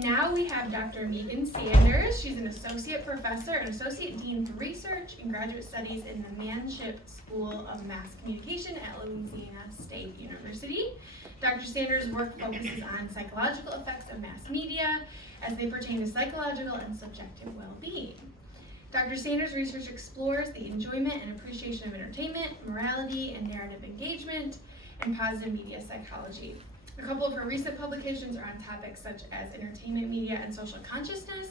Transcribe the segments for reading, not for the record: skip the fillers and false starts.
And now we have Dr. Megan Sanders. She's an associate professor and associate dean for research and graduate studies in the Manship School of Mass Communication at Louisiana State University. Dr. Sanders' work focuses on psychological effects of mass media as they pertain to psychological and subjective well-being. Dr. Sanders' research explores the enjoyment and appreciation of entertainment, morality, and narrative engagement, and positive media psychology. A couple of her recent publications are on topics such as entertainment media and social consciousness,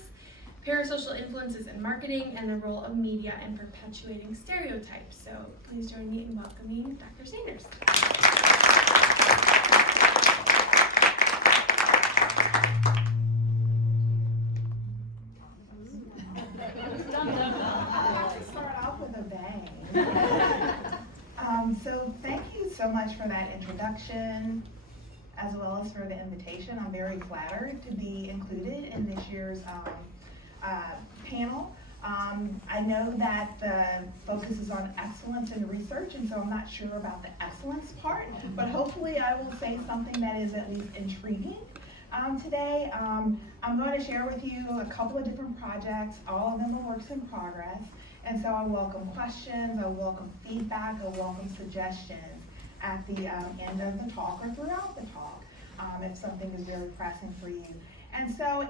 parasocial influences in marketing, and the role of media in perpetuating stereotypes. So please join me in welcoming Dr. Sanders. Start off with a bang. So thank you so much for that introduction, as well as for the invitation. I'm very flattered to be included in this year's panel. I know that the focus is on excellence in research, and so I'm not sure about the excellence part, but hopefully I will say something that is at least intriguing. Today, I'm going to share with you a couple of different projects. All of them are works in progress, and so I welcome questions, I welcome feedback, I welcome suggestions at the end of the talk or throughout the talk, if something is very pressing for you. And so,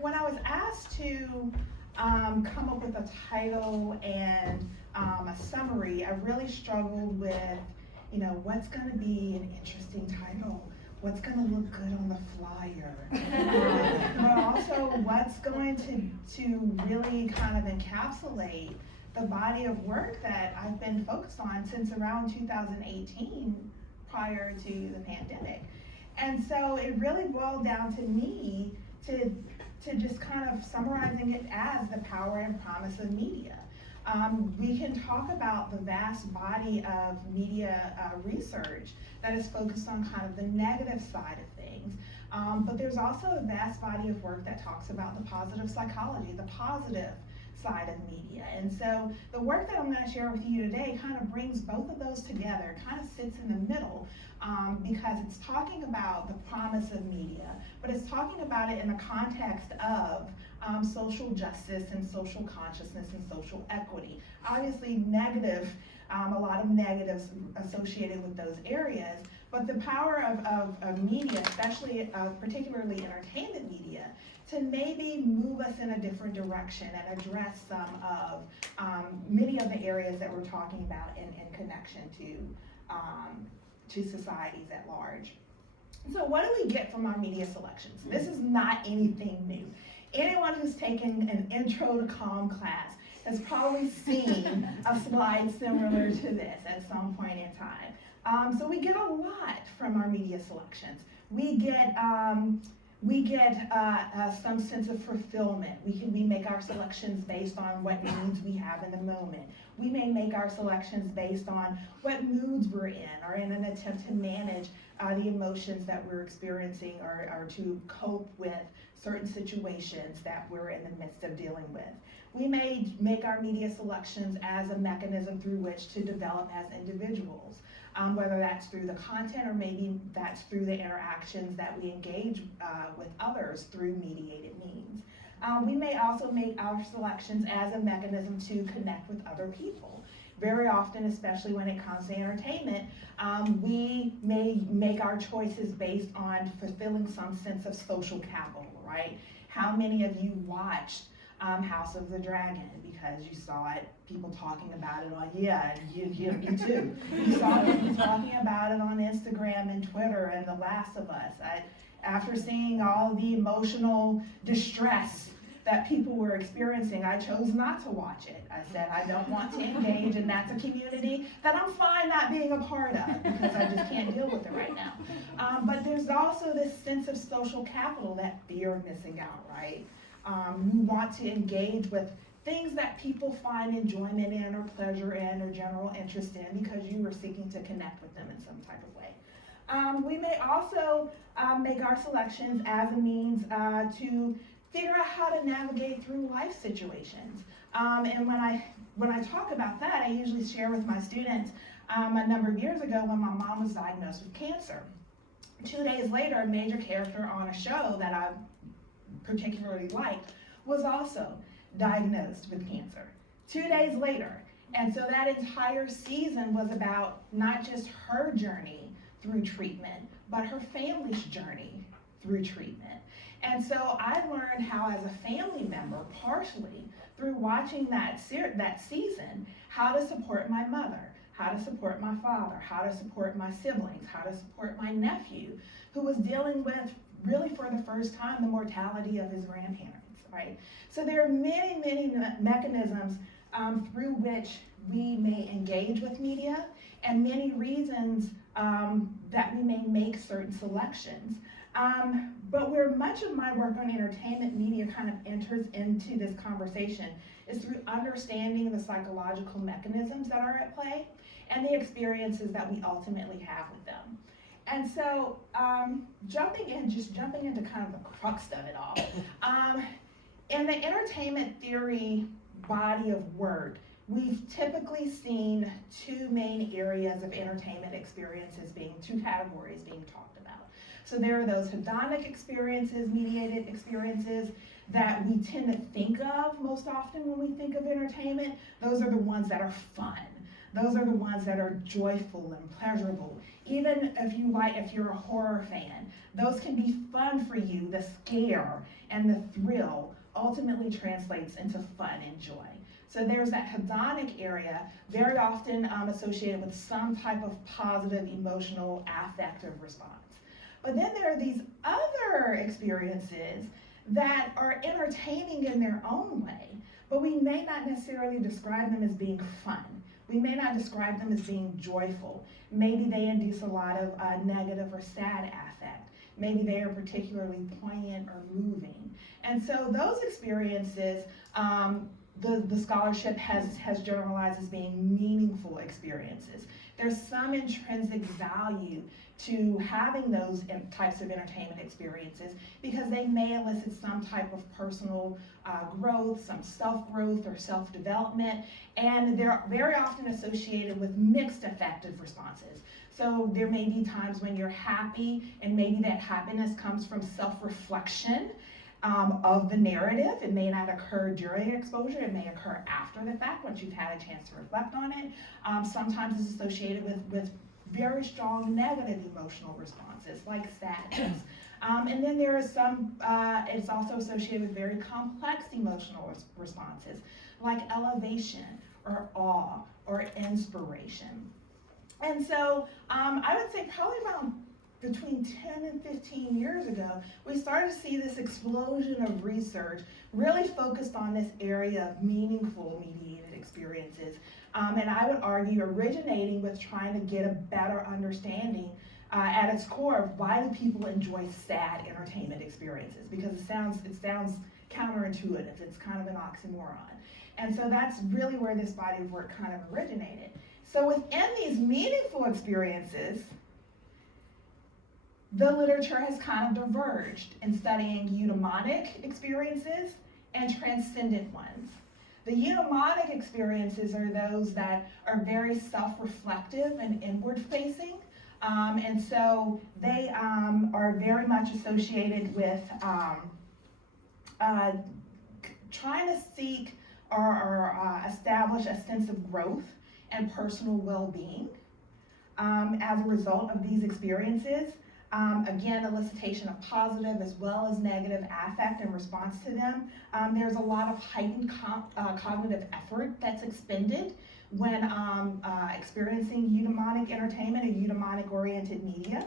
when I was asked to come up with a title and a summary, I really struggled with, what's going to be an interesting title? What's going to look good on the flyer? But also, what's going to really kind of encapsulate the body of work that I've been focused on since around 2018, prior to the pandemic. And so it really boiled down to me to just kind of summarizing it as the power and promise of media. We can talk about the vast body of media research that is focused on kind of the negative side of things, but there's also a vast body of work that talks about the positive psychology, the positive side of media. And so the work that I'm going to share with you today kind of brings both of those together, kind of sits in the middle, because it's talking about the promise of media, but it's talking about it in the context of social justice and social consciousness and social equity. Obviously negative, a lot of negatives associated with those areas, but the power of media, especially particularly entertainment media, to maybe move us in a different direction and address some of many of the areas that we're talking about in connection to societies at large. So what do we get from our media selections? This is not anything new. Anyone who's taken an intro to comm class has probably seen a slide similar to this at some point in time. So we get a lot from our media selections. We get some sense of fulfillment. We make our selections based on what needs we have in the moment. We may make our selections based on what moods we're in, or in an attempt to manage the emotions that we're experiencing, or to cope with certain situations that we're in the midst of dealing with. We may make our media selections as a mechanism through which to develop as individuals, whether that's through the content or maybe that's through the interactions that we engage with others through mediated means. We may also make our selections as a mechanism to connect with other people. Very often, especially when it comes to entertainment, we may make our choices based on fulfilling some sense of social capital, right? How many of you watched House of the Dragon because you saw it, people talking about it on, me too. You saw people talking about it on Instagram and Twitter and The Last of Us. After seeing all the emotional distress that people were experiencing, I chose not to watch it. I said I don't want to engage, and that's a community that I'm fine not being a part of because I just can't deal with it right now. But there's also this sense of social capital, that fear of missing out, right? We want to engage with things that people find enjoyment in, or pleasure in, or general interest in, because you are seeking to connect with them in some type of way. We may also make our selections as a means to figure out how to navigate through life situations. And when I talk about that, I usually share with my students a number of years ago when my mom was diagnosed with cancer. 2 days later, a major character on a show that I particularly liked, was also diagnosed with cancer 2 days later. And so that entire season was about not just her journey through treatment, but her family's journey through treatment. And so I learned how, as a family member, partially through watching that season, how to support my mother, how to support my father, how to support my siblings, how to support my nephew, who was dealing with, really for the first time, the mortality of his grandparents, right? So there are many, many mechanisms through which we may engage with media, and many reasons that we may make certain selections. But where much of my work on entertainment media kind of enters into this conversation is through understanding the psychological mechanisms that are at play and the experiences that we ultimately have with them. And so jumping into kind of the crux of it all, in the entertainment theory body of work, we've typically seen two main areas of entertainment experiences two categories being talked about. So there are those hedonic experiences, mediated experiences that we tend to think of most often when we think of entertainment. Those are the ones that are fun. Those are the ones that are joyful and pleasurable. Even if you're a horror fan, those can be fun for you. The scare and the thrill ultimately translates into fun and joy. So there's that hedonic area, very often associated with some type of positive emotional affective response. But then there are these other experiences that are entertaining in their own way, but we may not necessarily describe them as being fun. We may not describe them as being joyful. Maybe they induce a lot of negative or sad affect. Maybe they are particularly poignant or moving. And so those experiences, the scholarship has generalized as being meaningful experiences. There's some intrinsic value to having those types of entertainment experiences because they may elicit some type of personal growth, some self-growth or self-development, and they're very often associated with mixed affective responses. So there may be times when you're happy, and maybe that happiness comes from self-reflection of the narrative. It may not occur during exposure, it may occur after the fact once you've had a chance to reflect on it. Sometimes it's associated with very strong negative emotional responses like sadness. And then there are some, it's also associated with very complex emotional responses like elevation or awe or inspiration. And so I would say probably around between 10 and 15 years ago, we started to see this explosion of research really focused on this area of meaningful mediated experiences. And I would argue originating with trying to get a better understanding at its core of why do people enjoy sad entertainment experiences, because it sounds counterintuitive. It's kind of an oxymoron. And so that's really where this body of work kind of originated. So within these meaningful experiences, the literature has kind of diverged in studying eudaimonic experiences and transcendent ones. The eudaimonic experiences are those that are very self-reflective and inward-facing, and so they are very much associated with trying to seek or establish a sense of growth and personal well-being as a result of these experiences. Again, elicitation of positive as well as negative affect in response to them. There's a lot of heightened cognitive effort that's expended when experiencing eudaimonic entertainment and eudaimonic-oriented media.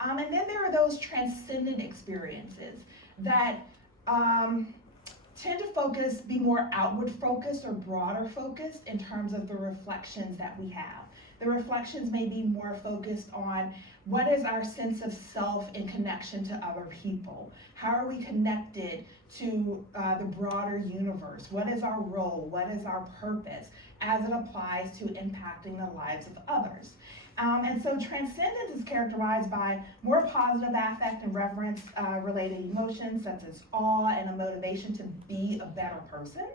And then there are those transcendent experiences that tend to be more outward focused or broader focused in terms of the reflections that we have. The reflections may be more focused on what is our sense of self in connection to other people? How are we connected to the broader universe? What is our role? What is our purpose as it applies to impacting the lives of others? And so transcendence is characterized by more positive affect and reverence related emotions such as awe and a motivation to be a better person.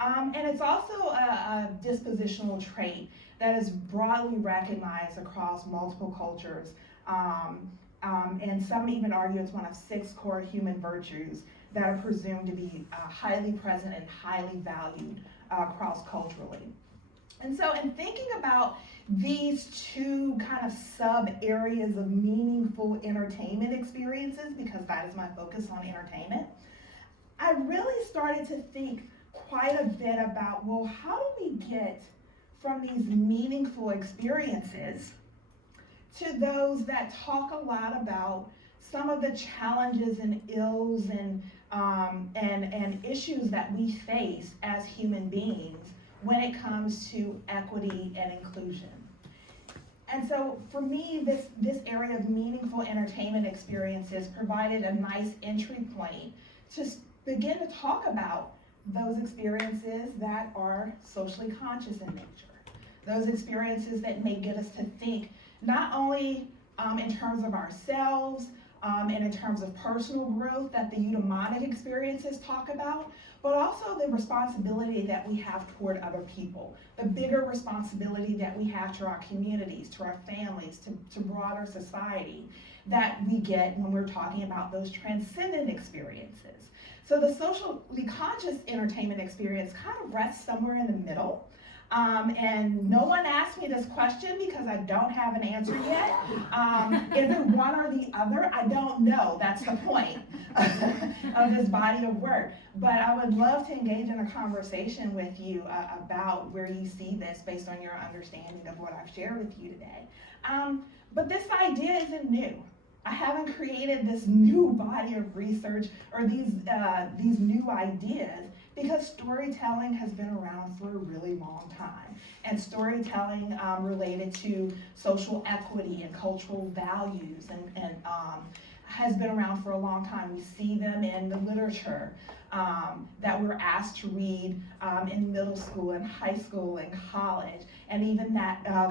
And it's also a dispositional trait that is broadly recognized across multiple cultures and some even argue it's one of 6 core human virtues that are presumed to be highly present and highly valued cross-culturally. And so in thinking about these 2 kind of sub-areas of meaningful entertainment experiences, because that is my focus on entertainment, I really started to think quite a bit about, well, how do we get from these meaningful experiences to those that talk a lot about some of the challenges and ills and issues that we face as human beings when it comes to equity and inclusion. And so for me, this area of meaningful entertainment experiences provided a nice entry point to begin to talk about those experiences that are socially conscious in nature. Those experiences that may get us to think not only in terms of ourselves and in terms of personal growth that the eudaimonic experiences talk about, but also the responsibility that we have toward other people, the bigger responsibility that we have to our communities, to our families, to broader society that we get when we're talking about those transcendent experiences. So the socially conscious entertainment experience kind of rests somewhere in the middle. And no one asked me this question because I don't have an answer yet. Is it one or the other? I don't know. That's the point of this body of work. But I would love to engage in a conversation with you about where you see this based on your understanding of what I've shared with you today. But this idea isn't new. I haven't created this new body of research or these new ideas, because storytelling has been around for a really long time. And storytelling related to social equity and cultural values and has been around for a long time. We see them in the literature that we're asked to read in middle school and high school and college, and even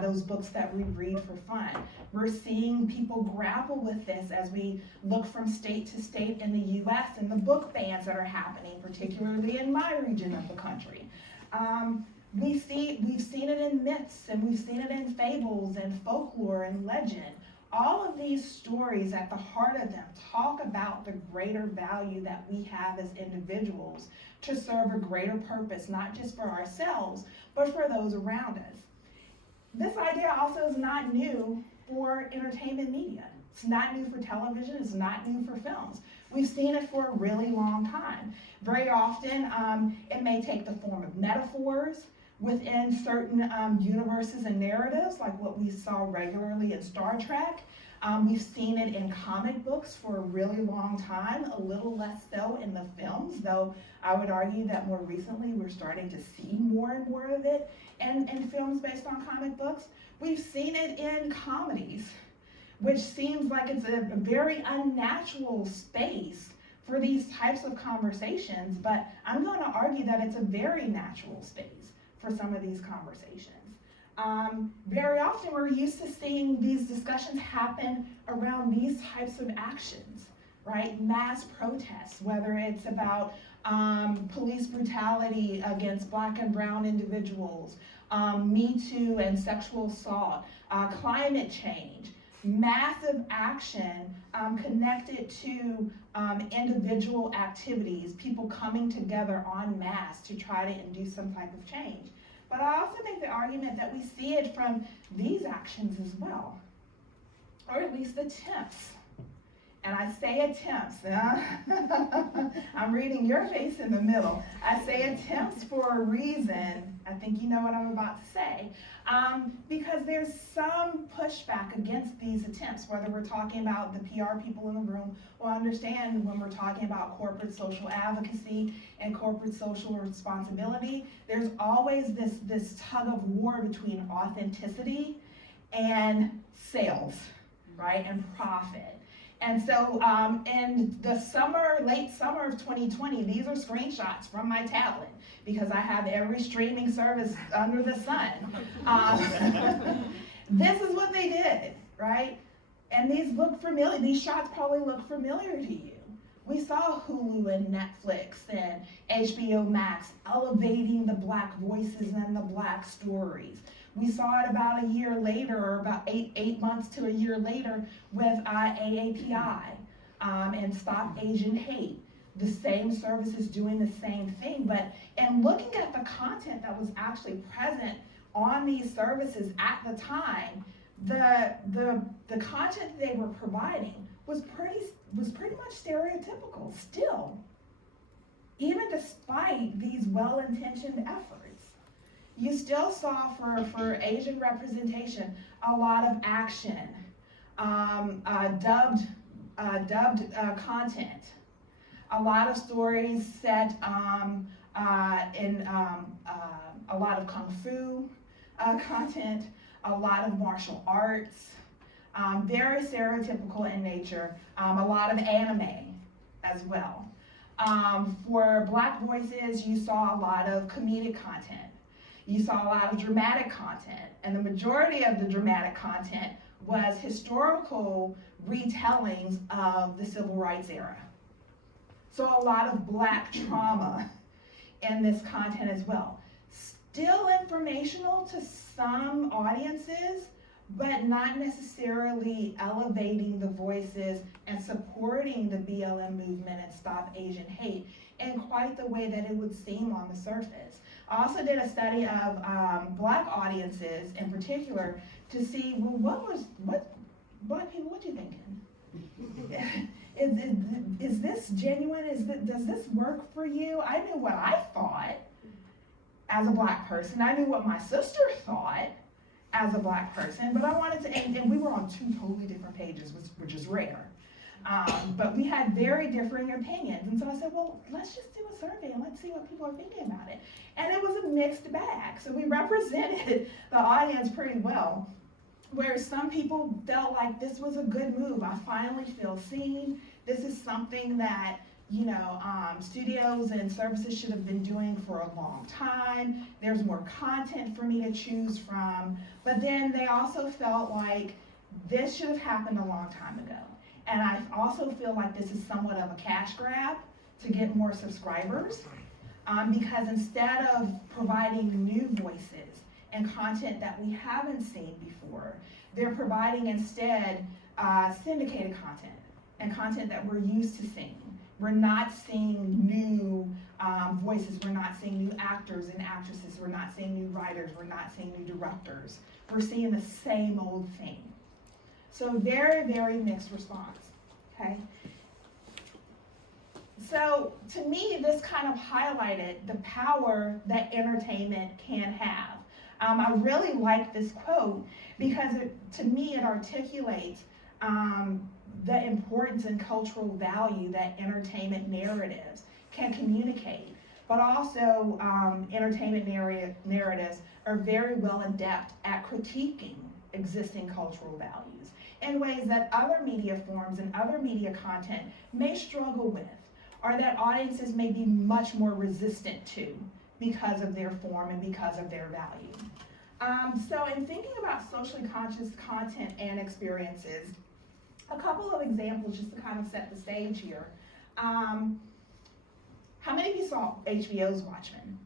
those books that we read for fun. We're seeing people grapple with this as we look from state to state in the U.S. and the book bans that are happening, particularly in my region of the country. We've seen it in myths, and we've seen it in fables and folklore and legend. All of these stories, at the heart of them, talk about the greater value that we have as individuals to serve a greater purpose, not just for ourselves, but for those around us. This idea also is not new for entertainment media. It's not new for television, it's not new for films. We've seen it for a really long time. Very often, it may take the form of metaphors within certain universes and narratives, like what we saw regularly in Star Trek. We've seen it in comic books for a really long time, a little less so in the films, though I would argue that more recently we're starting to see more and more of it in films based on comic books. We've seen it in comedies, which seems like it's a very unnatural space for these types of conversations, but I'm going to argue that it's a very natural space for some of these conversations. Very often we're used to seeing these discussions happen around these types of actions, right? Mass protests, whether it's about police brutality against Black and brown individuals, Me Too and sexual assault, climate change, massive action connected to individual activities, people coming together en masse to try to induce some type of change. But I also make the argument that we see it from these actions as well, or at least attempts. And I say attempts, I'm reading your face in the middle. I say attempts for a reason. I think you know what I'm about to say. Because there's some pushback against these attempts, whether we're talking about the PR people in the room will understand when we're talking about corporate social advocacy and corporate social responsibility, there's always this tug of war between authenticity and sales, right, and profit. And so in the late summer of 2020, these are screenshots from my tablet because I have every streaming service under the sun. This is what they did, right? And these look familiar. These shots probably look familiar to you. We saw Hulu and Netflix and HBO Max elevating the Black voices and the Black stories. We saw it about a year later, or about eight months to a year later with AAPI and Stop Asian Hate. The same services doing the same thing, but in looking at the content that was actually present on these services at the time, the content they were providing was pretty much stereotypical still, even despite these well-intentioned efforts. You still saw for Asian representation a lot of action, dubbed content, a lot of stories set in a lot of kung fu content, a lot of martial arts, very stereotypical in nature, a lot of anime as well. For Black voices, you saw a lot of comedic content. You saw a lot of dramatic content, and the majority of the dramatic content was historical retellings of the civil rights era. So a lot of Black trauma in this content as well. Still informational to some audiences, but not necessarily elevating the voices and supporting the BLM movement and Stop Asian Hate in quite the way that it would seem on the surface. I also did a study of Black audiences in particular to see, well, what Black people, what you thinking? Is this genuine? Does this work for you? I knew what I thought as a Black person. I knew what my sister thought as a Black person, but I wanted to, and we were on two totally different pages, which is rare. But we had very differing opinions. And so I said, well, let's just do a survey and let's see what people are thinking about it. And it was a mixed bag. So we represented the audience pretty well, where some people felt like this was a good move. I finally feel seen. This is something that, you know, studios and services should have been doing for a long time. There's more content for me to choose from. But then they also felt like this should have happened a long time ago. And I also feel like this is somewhat of a cash grab to get more subscribers, because instead of providing new voices and content that we haven't seen before, they're providing instead syndicated content and content that we're used to seeing. We're not seeing new voices, we're not seeing new actors and actresses, we're not seeing new writers, we're not seeing new directors. We're seeing the same old thing. So very, very mixed response, okay? So to me, this kind of highlighted the power that entertainment can have. I really like this quote because to me it articulates the importance and cultural value that entertainment narratives can communicate. But also entertainment narratives are very well adept at critiquing existing cultural values in ways that other media forms and other media content may struggle with, or that audiences may be much more resistant to because of their form and because of their value. So in thinking about socially conscious content and experiences, a couple of examples just to kind of set the stage here. How many of you saw HBO's Watchmen?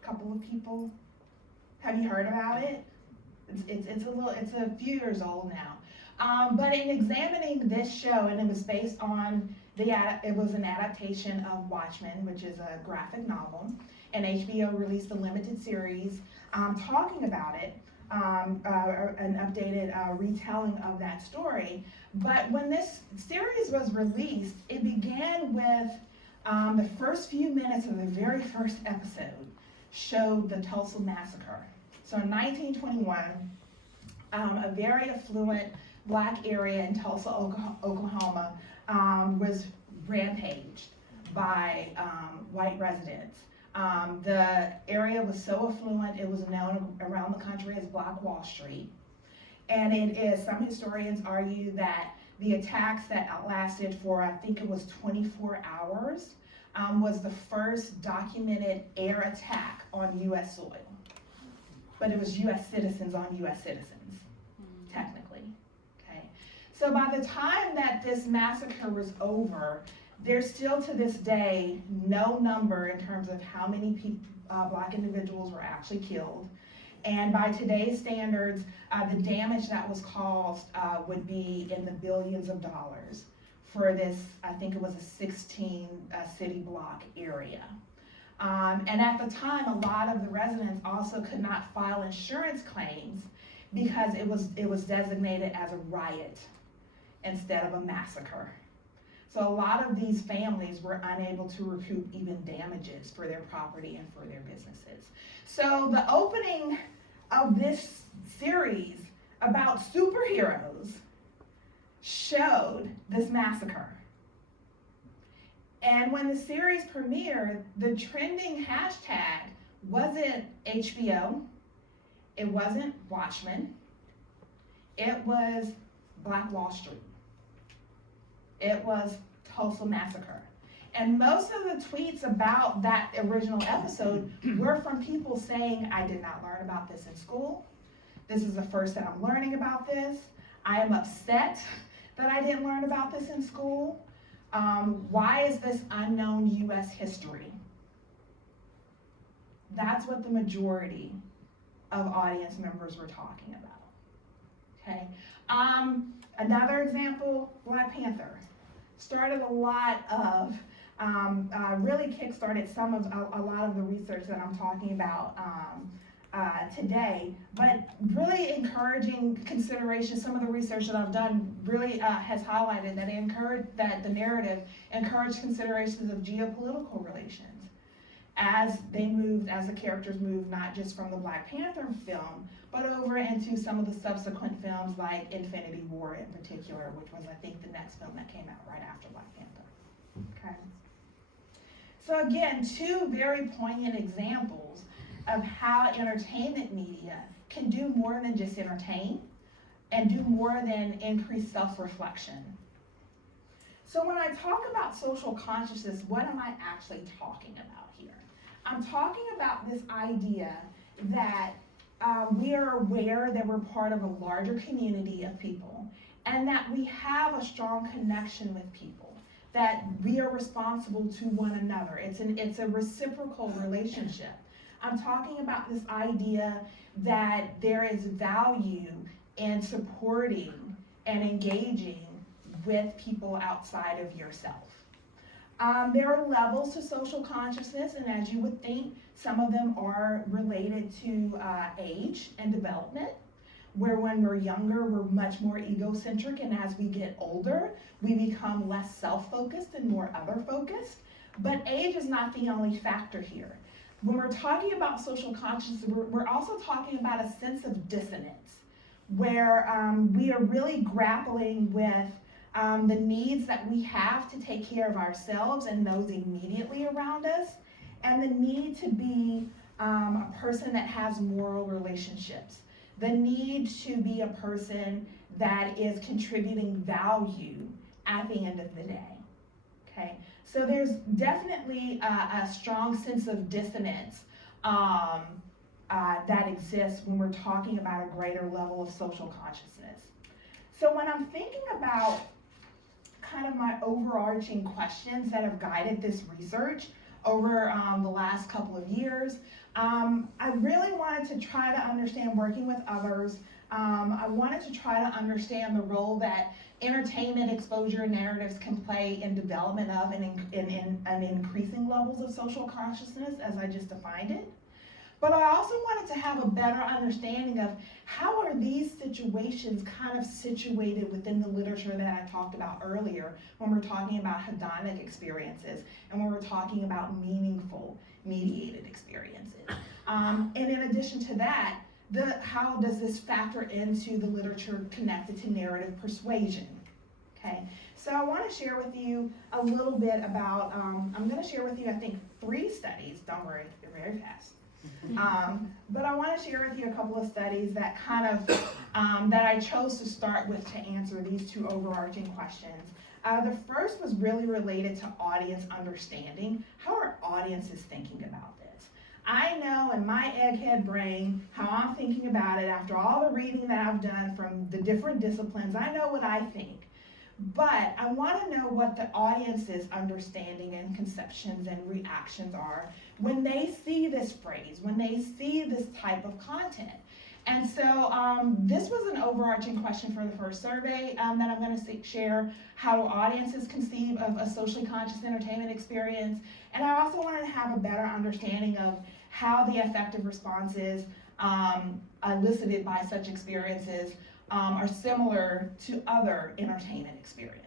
A couple of people? Have you heard about it? It's a few years old now. But in examining this show, and it was based on it was an adaptation of Watchmen, which is a graphic novel, and HBO released a limited series talking about it, an updated retelling of that story. But when this series was released, it began with the first few minutes of the very first episode showed the Tulsa Massacre. So in 1921, a very affluent Black area in Tulsa, Oklahoma, was rampaged by white residents. The area was so affluent, it was known around the country as Black Wall Street. And it is, some historians argue that the attacks that lasted for, I think it was 24 hours, was the first documented air attack on US soil. But it was US citizens on US citizens, technically, okay? So by the time that this massacre was over, there's still to this day no number in terms of how many Black individuals were actually killed. And by today's standards, the damage that was caused would be in the billions of dollars for this, I think it was a 16 city block area. And at the time, a lot of the residents also could not file insurance claims because it was designated as a riot instead of a massacre. So a lot of these families were unable to recoup even damages for their property and for their businesses. So the opening of this series about superheroes showed this massacre. And when the series premiered, the trending hashtag wasn't HBO, it wasn't Watchmen, it was Black Wall Street. It was Tulsa Massacre. And most of the tweets about that original episode were from people saying, I did not learn about this in school. This is the first that I'm learning about this. I am upset that I didn't learn about this in school. Why is this unknown U.S. history? That's what the majority of audience members were talking about. Okay. Another example, Black Panther. Started a lot of, really kickstarted a lot of the research that I'm talking about today, but really encouraging consideration. Some of the research that I've done really has highlighted that the narrative encouraged considerations of geopolitical relations as the characters moved not just from the Black Panther film, but over into some of the subsequent films like Infinity War in particular, which was, I think, the next film that came out right after Black Panther. Okay. So again, two very poignant examples of how entertainment media can do more than just entertain and do more than increase self-reflection. So when I talk about social consciousness, what am I actually talking about here? I'm talking about this idea that we are aware that we're part of a larger community of people and that we have a strong connection with people, that we are responsible to one another. It's a reciprocal relationship. I'm talking about this idea that there is value in supporting and engaging with people outside of yourself. There are levels to social consciousness, and as you would think, some of them are related to age and development, where when we're younger, we're much more egocentric, and as we get older, we become less self-focused and more other-focused. But age is not the only factor here. When we're talking about social consciousness, we're also talking about a sense of dissonance, where we are really grappling with the needs that we have to take care of ourselves and those immediately around us, and the need to be a person that has moral relationships, the need to be a person that is contributing value at the end of the day. Okay, so there's definitely a strong sense of dissonance that exists when we're talking about a greater level of social consciousness. So when I'm thinking about kind of my overarching questions that have guided this research over the last couple of years, I really wanted to try to understand, working with others, I wanted to try to understand the role that entertainment exposure narratives can play in development of and increasing levels of social consciousness, as I just defined it. But I also wanted to have a better understanding of how are these situations kind of situated within the literature that I talked about earlier when we're talking about hedonic experiences and when we're talking about meaningful mediated experiences. And in addition to that, how does this factor into the literature connected to narrative persuasion? Okay, so I want to share with you a little bit about, I'm going to share with you, I think, 3 studies. Don't worry, they're very fast. But I want to share with you a couple of studies that kind of, that I chose to start with to answer these 2 overarching questions. The first was really related to audience understanding. How are audiences thinking about this? I know in my egghead brain how I'm thinking about it after all the reading that I've done from the different disciplines. I know what I think. but I want to know what the audience's understanding and conceptions and reactions are when they see this phrase, when they see this type of content. And so this was an overarching question for the first survey that I'm going to share, how audiences conceive of a socially conscious entertainment experience. And I also wanted to have a better understanding of how the affective responses elicited by such experiences are similar to other entertainment experiences.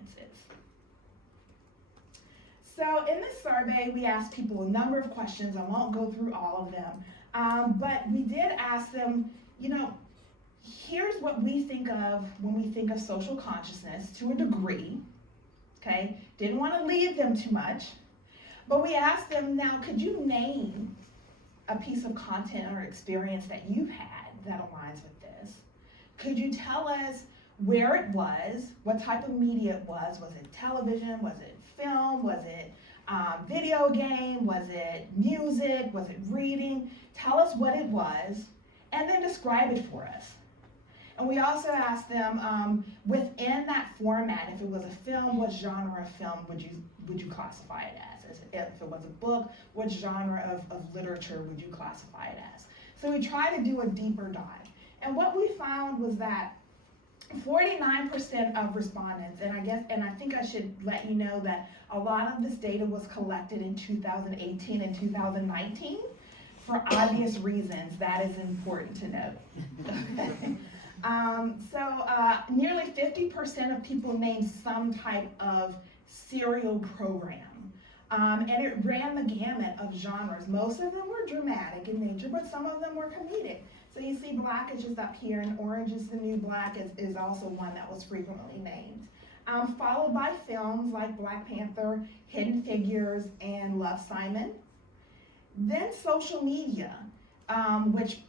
So in this survey, we asked people a number of questions. I won't go through all of them, but we did ask them, you know, here's what we think of when we think of social consciousness to a degree, okay? Didn't want to leave them too much, but we asked them, now could you name a piece of content or experience that you've had that aligns with this? Could you tell us where it was, what type of media it was? Was it television? Was it film? Was it video game? Was it music? Was it reading? Tell us what it was, and then describe it for us. And we also asked them, within that format, if it was a film, what genre of film would you classify it as? If it was a book, what genre of literature would you classify it as? So we tried to do a deeper dive. And what we found was that 49% of respondents, and I think I should let you know that a lot of this data was collected in 2018 and 2019. For obvious reasons, that is important to note. Nearly 50% of people named some type of serial program. And it ran the gamut of genres. Most of them were dramatic in nature, but some of them were comedic. So you see Black is just up here, and Orange is the New Black is also one that was frequently named. Followed by films like Black Panther, Hidden Figures, and Love, Simon. Then social media, which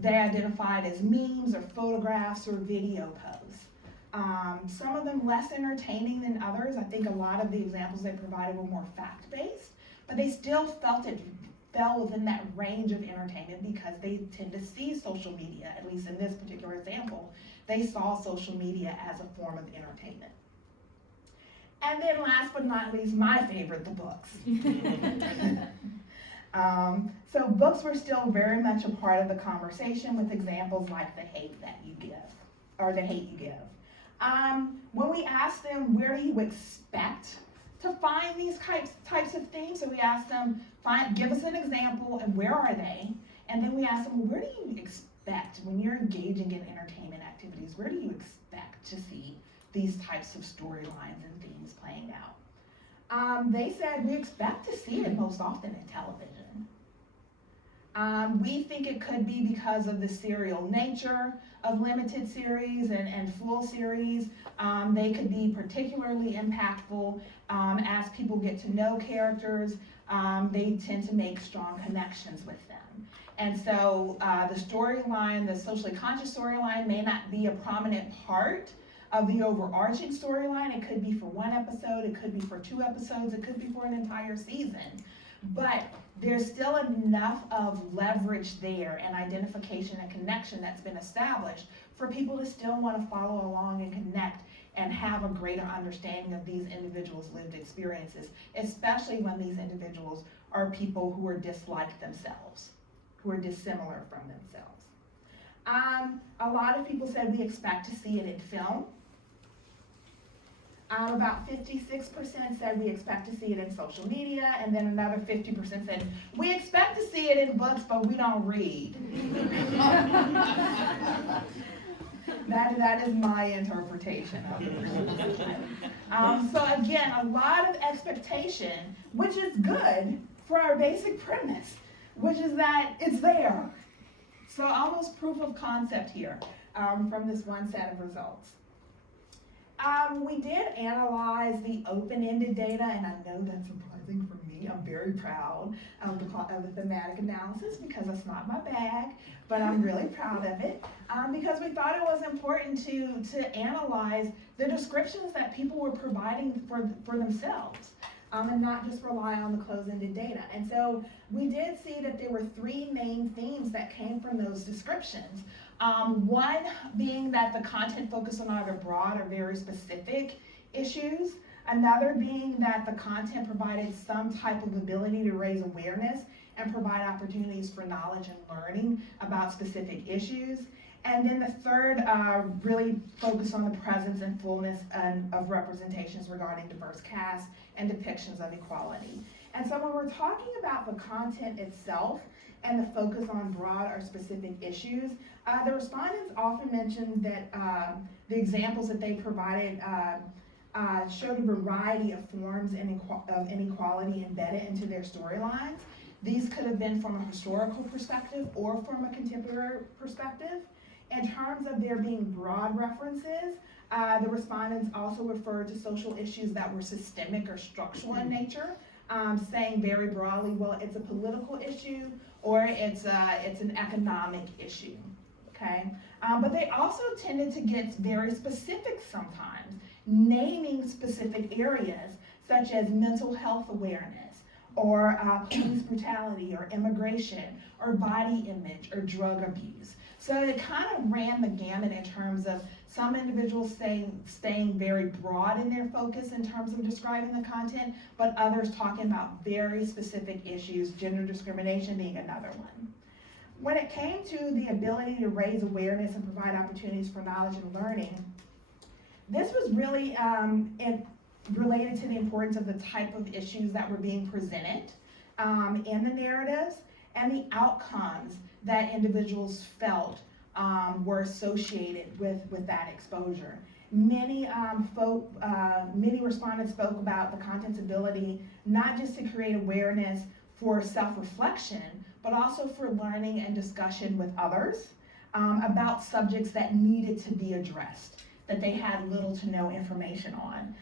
they identified as memes or photographs or video posts. Some of them less entertaining than others. I think a lot of the examples they provided were more fact-based, but they still felt it fell within that range of entertainment because they tend to see social media, at least in this particular example, they saw social media as a form of entertainment. And then last but not least, my favorite, the books. So books were still very much a part of the conversation with examples like the hate that you give, or the hate you give. When we asked them, where do you expect to find these types of things? So we asked them, give us an example and where are they? And then we asked them, well, where do you expect when you're engaging in entertainment activities, where do you expect to see these types of storylines and themes playing out? They said we expect to see it most often in television. We think it could be because of the serial nature of limited series and full series. They could be particularly impactful as people get to know characters. They tend to make strong connections with them. And so the storyline, the socially conscious storyline, may not be a prominent part of the overarching storyline. It could be for one episode, it could be for 2 episodes, it could be for an entire season. But there's still enough of leverage there and identification and connection that's been established for people to still want to follow along and connect and have a greater understanding of these individuals' lived experiences, especially when these individuals are people who are disliked themselves, who are dissimilar from themselves. A lot of people said we expect to see it in film. About 56% said we expect to see it in social media, and then another 50% said we expect to see it in books, but we don't read. That is my interpretation of it. So again, a lot of expectation, which is good for our basic premise, which is that it's there. So almost proof of concept here from this one set of results. We did analyze the open-ended data, and I know that's surprising for me. I'm very proud of the thematic analysis because it's not my bag, but I'm really proud of it because we thought it was important to analyze the descriptions that people were providing for themselves and not just rely on the closed-ended data. And so we did see that there were 3 main themes that came from those descriptions. One being that the content focused on either broad or very specific issues. Another being that the content provided some type of ability to raise awareness and provide opportunities for knowledge and learning about specific issues. And then the third really focused on the presence and fullness of representations regarding diverse casts and depictions of equality. And so when we're talking about the content itself and the focus on broad or specific issues, the respondents often mentioned that the examples that they provided showed a variety of forms of inequality embedded into their storylines. These could have been from a historical perspective or from a contemporary perspective. In terms of there being broad references, the respondents also referred to social issues that were systemic or structural in nature, saying very broadly, well, it's a political issue or it's an economic issue, okay? But they also tended to get very specific sometimes, naming specific areas such as mental health awareness, or police brutality, or immigration, or body image, or drug abuse. So it kind of ran the gamut in terms of some individuals staying very broad in their focus in terms of describing the content, but others talking about very specific issues, gender discrimination being another one. When it came to the ability to raise awareness and provide opportunities for knowledge and learning, this was really related to the importance of the type of issues that were being presented in the narratives and the outcomes that individuals felt were associated with that exposure. Many respondents spoke about the content's ability not just to create awareness for self-reflection, but also for learning and discussion with others about subjects that needed to be addressed, that they had little to no information on.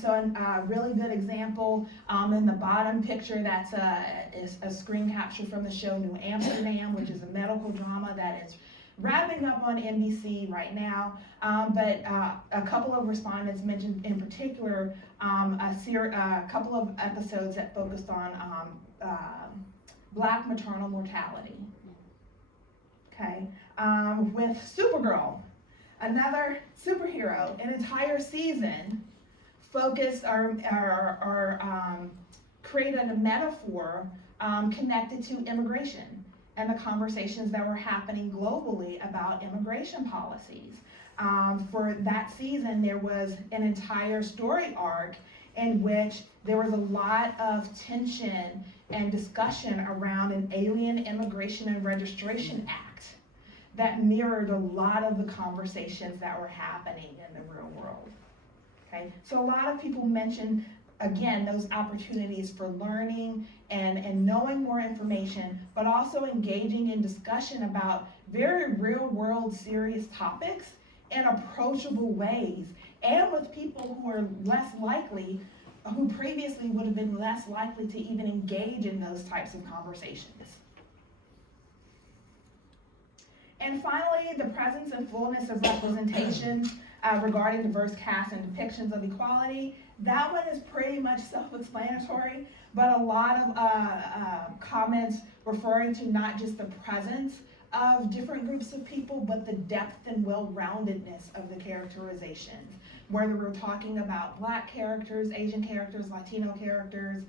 So a really good example in the bottom picture, that's is a screen capture from the show New Amsterdam, which is a medical drama that is wrapping up on NBC right now. But a couple of respondents mentioned in particular a couple of episodes that focused on Black maternal mortality. Okay, with Supergirl, another superhero, an entire season focused or created a metaphor connected to immigration and the conversations that were happening globally about immigration policies. For that season, there was an entire story arc in which there was a lot of tension and discussion around an Alien Immigration and Registration Act that mirrored a lot of the conversations that were happening in the real world. Okay, so a lot of people mentioned, again, those opportunities for learning and knowing more information, but also engaging in discussion about very real world serious topics in approachable ways, and with people who are less likely, who previously would have been less likely to even engage in those types of conversations. And finally, the presence and fullness of representations regarding diverse casts and depictions of equality. That one is pretty much self-explanatory, but a lot of comments referring to not just the presence of different groups of people, but the depth and well-roundedness of the characterizations. Whether we're talking about Black characters, Asian characters, Latino characters,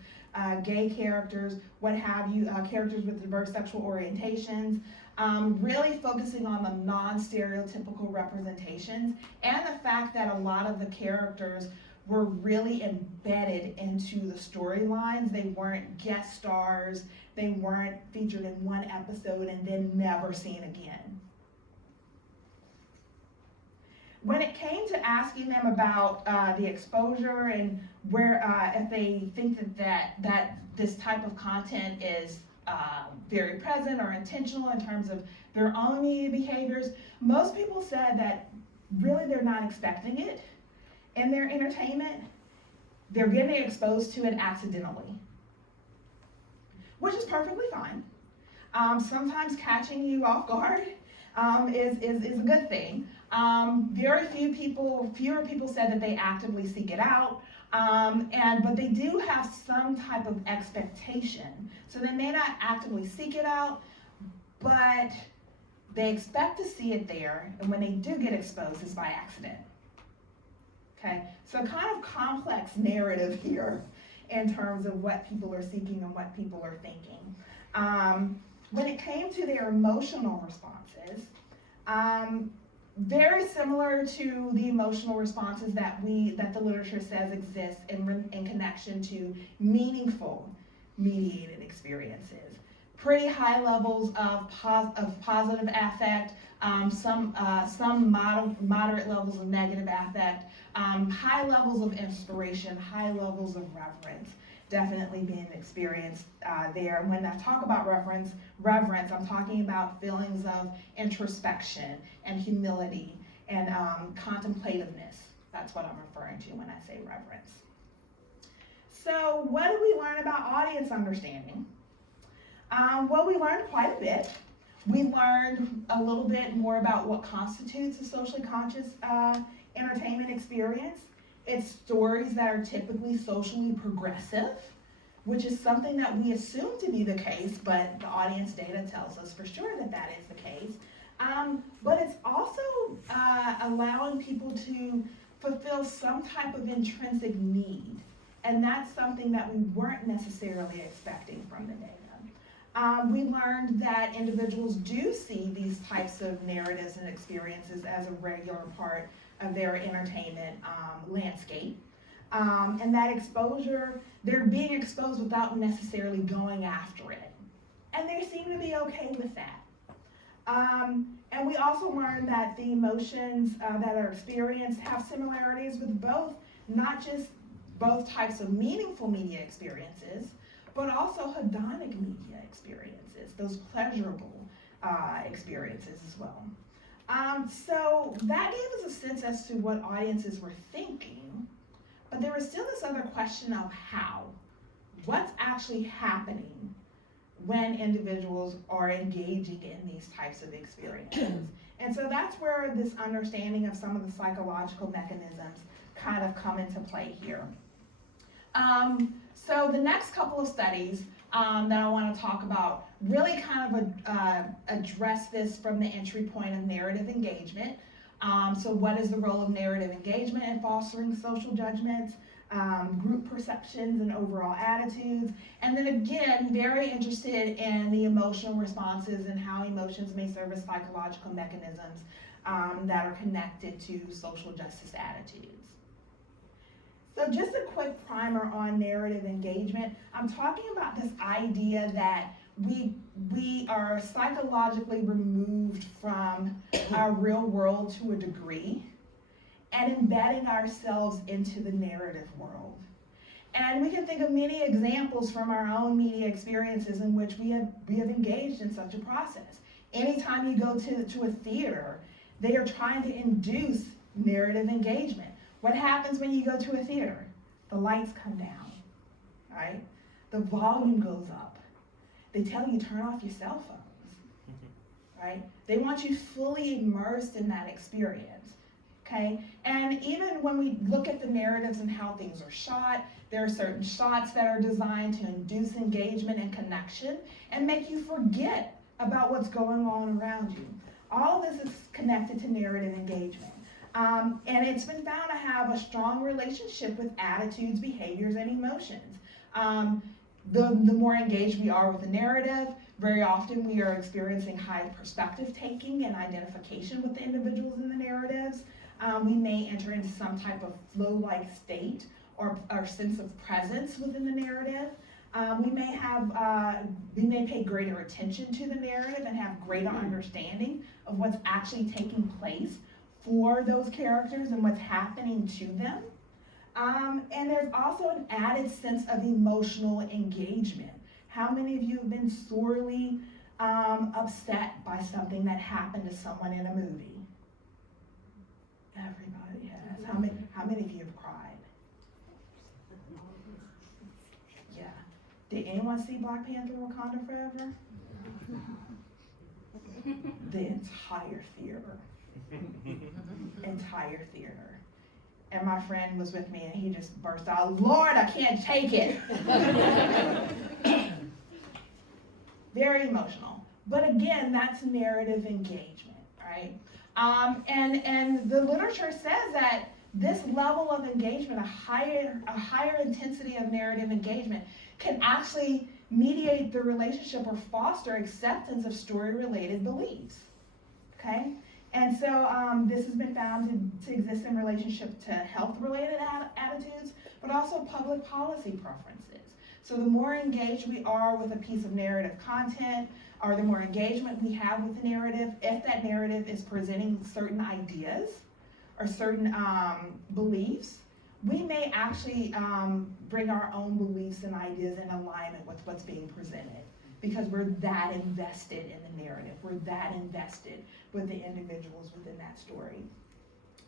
gay characters, what have you, characters with diverse sexual orientations, really focusing on the non-stereotypical representations and the fact that a lot of the characters were really embedded into the storylines. They weren't guest stars, they weren't featured in one episode and then never seen again. When it came to asking them about the exposure and where, if they think that this type of content is very present or intentional in terms of their own media behaviors, most people said that really they're not expecting it in their entertainment. They're getting exposed to it accidentally, which is perfectly fine. Sometimes catching you off guard is a good thing. Fewer people said that they actively seek it out, but they do have some type of expectation. So they may not actively seek it out, but they expect to see it there, and when they do get exposed, it's by accident. Okay, so kind of complex narrative here in terms of what people are seeking and what people are thinking. When it came to their emotional responses, very similar to the emotional responses that the literature says exist in connection to meaningful mediated experiences. Pretty high levels of positive affect, some moderate levels of negative affect, high levels of inspiration, high levels of reverence, definitely being experienced there. When I talk about reverence, I'm talking about feelings of introspection and humility and contemplativeness. That's what I'm referring to when I say reverence. So what did we learn about audience understanding? Well, we learned quite a bit. We learned a little bit more about what constitutes a socially conscious entertainment experience. It's stories that are typically socially progressive, which is something that we assume to be the case, but the audience data tells us for sure that that is the case. But it's also allowing people to fulfill some type of intrinsic need, and that's something that we weren't necessarily expecting from the data. We learned that individuals do see these types of narratives and experiences as a regular part of their entertainment landscape. And that exposure, they're being exposed without necessarily going after it. And they seem to be okay with that. And we also learned that the emotions that are experienced have similarities with not just both types of meaningful media experiences, but also hedonic media experiences, those pleasurable experiences as well. So that gave us a sense as to what audiences were thinking, but there was still this other question of how. What's actually happening when individuals are engaging in these types of experiences? And so that's where this understanding of some of the psychological mechanisms kind of come into play here. So the next couple of studies that I want to talk about really kind of address this from the entry point of narrative engagement. So what is the role of narrative engagement in fostering social judgments, group perceptions, and overall attitudes? And then again, very interested in the emotional responses and how emotions may serve as psychological mechanisms that are connected to social justice attitudes. So just a quick primer on narrative engagement. I'm talking about this idea that we are psychologically removed from our real world to a degree and embedding ourselves into the narrative world. And we can think of many examples from our own media experiences in which we have engaged in such a process. Anytime you go to a theater, they are trying to induce narrative engagement. What happens when you go to a theater? The lights come down, right? The volume goes up. They tell you turn off your cell phones, right? They want you fully immersed in that experience, okay? And even when we look at the narratives and how things are shot, there are certain shots that are designed to induce engagement and connection and make you forget about what's going on around you. All of this is connected to narrative engagement. And it's been found to have a strong relationship with attitudes, behaviors, and emotions. The more engaged we are with the narrative, very often we are experiencing high perspective taking and identification with the individuals in the narratives. We may enter into some type of flow-like state or sense of presence within the narrative. We may pay greater attention to the narrative and have greater understanding of what's actually taking place for those characters and what's happening to them. And there's also an added sense of emotional engagement. How many of you have been sorely upset by something that happened to someone in a movie? Everybody has. How many of you have cried? Yeah. Did anyone see Black Panther: Wakanda Forever? The entire theater. Entire theater. And my friend was with me and he just burst out, "Lord, I can't take it." Very emotional. But again, that's narrative engagement, right? And the literature says that this level of engagement, a higher intensity of narrative engagement, can actually mediate the relationship or foster acceptance of story-related beliefs, okay? And so this has been found to exist in relationship to health-related attitudes, but also public policy preferences. So the more engaged we are with a piece of narrative content, or the more engagement we have with the narrative, if that narrative is presenting certain ideas or certain beliefs, we may actually bring our own beliefs and ideas in alignment with what's being presented, because we're that invested in the narrative. We're that invested with the individuals within that story.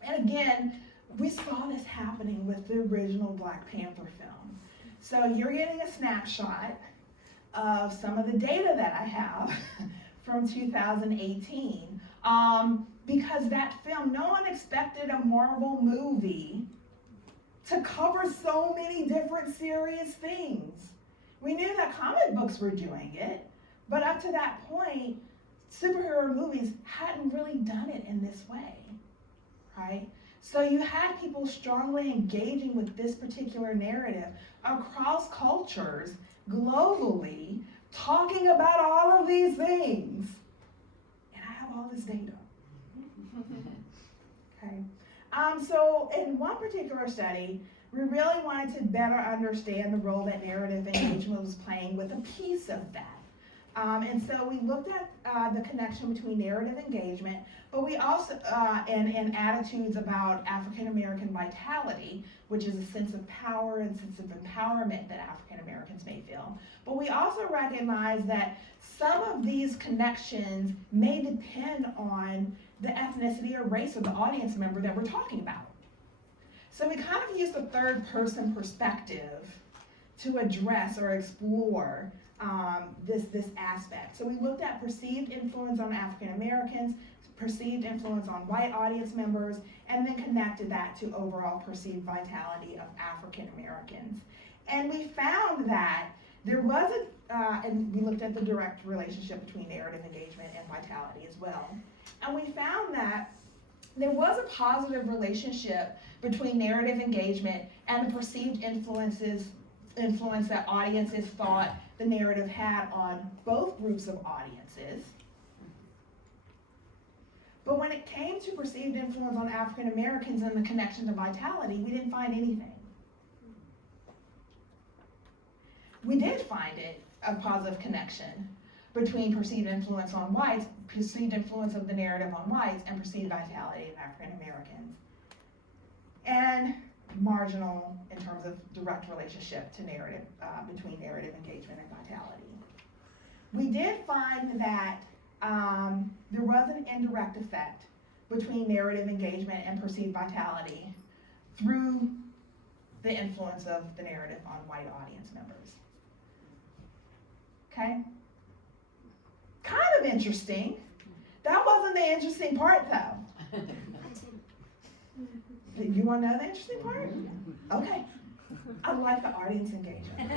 And again, we saw this happening with the original Black Panther film. So you're getting a snapshot of some of the data that I have from 2018. Because that film, no one expected a Marvel movie to cover so many different serious things. We knew that comic books were doing it, but up to that point, superhero movies hadn't really done it in this way, right? So you had people strongly engaging with this particular narrative across cultures, globally, talking about all of these things. And I have all this data. Okay. So in one particular study, we really wanted to better understand the role that narrative engagement was playing with a piece of that. And so we looked at the connection between narrative engagement, but we also, and attitudes about African American vitality, which is a sense of power and sense of empowerment that African Americans may feel. But we also recognize that some of these connections may depend on the ethnicity or race of the audience member that we're talking about. So we kind of used a third person perspective to address or explore this aspect. So we looked at perceived influence on African Americans, perceived influence on white audience members, and then connected that to overall perceived vitality of African Americans. And we found that there was and we looked at the direct relationship between narrative engagement and vitality as well. And we found that there was a positive relationship between narrative engagement and the perceived influence that audiences thought the narrative had on both groups of audiences. But when it came to perceived influence on African Americans and the connection to vitality, we didn't find anything. We did find a positive connection between perceived influence on whites, perceived influence of the narrative on whites, and perceived vitality of African Americans. And marginal in terms of direct relationship to narrative, between narrative engagement and vitality. We did find that there was an indirect effect between narrative engagement and perceived vitality through the influence of the narrative on white audience members. Okay? Kind of interesting. That wasn't the interesting part though. You want to know the interesting part? Okay. I like the audience engagement.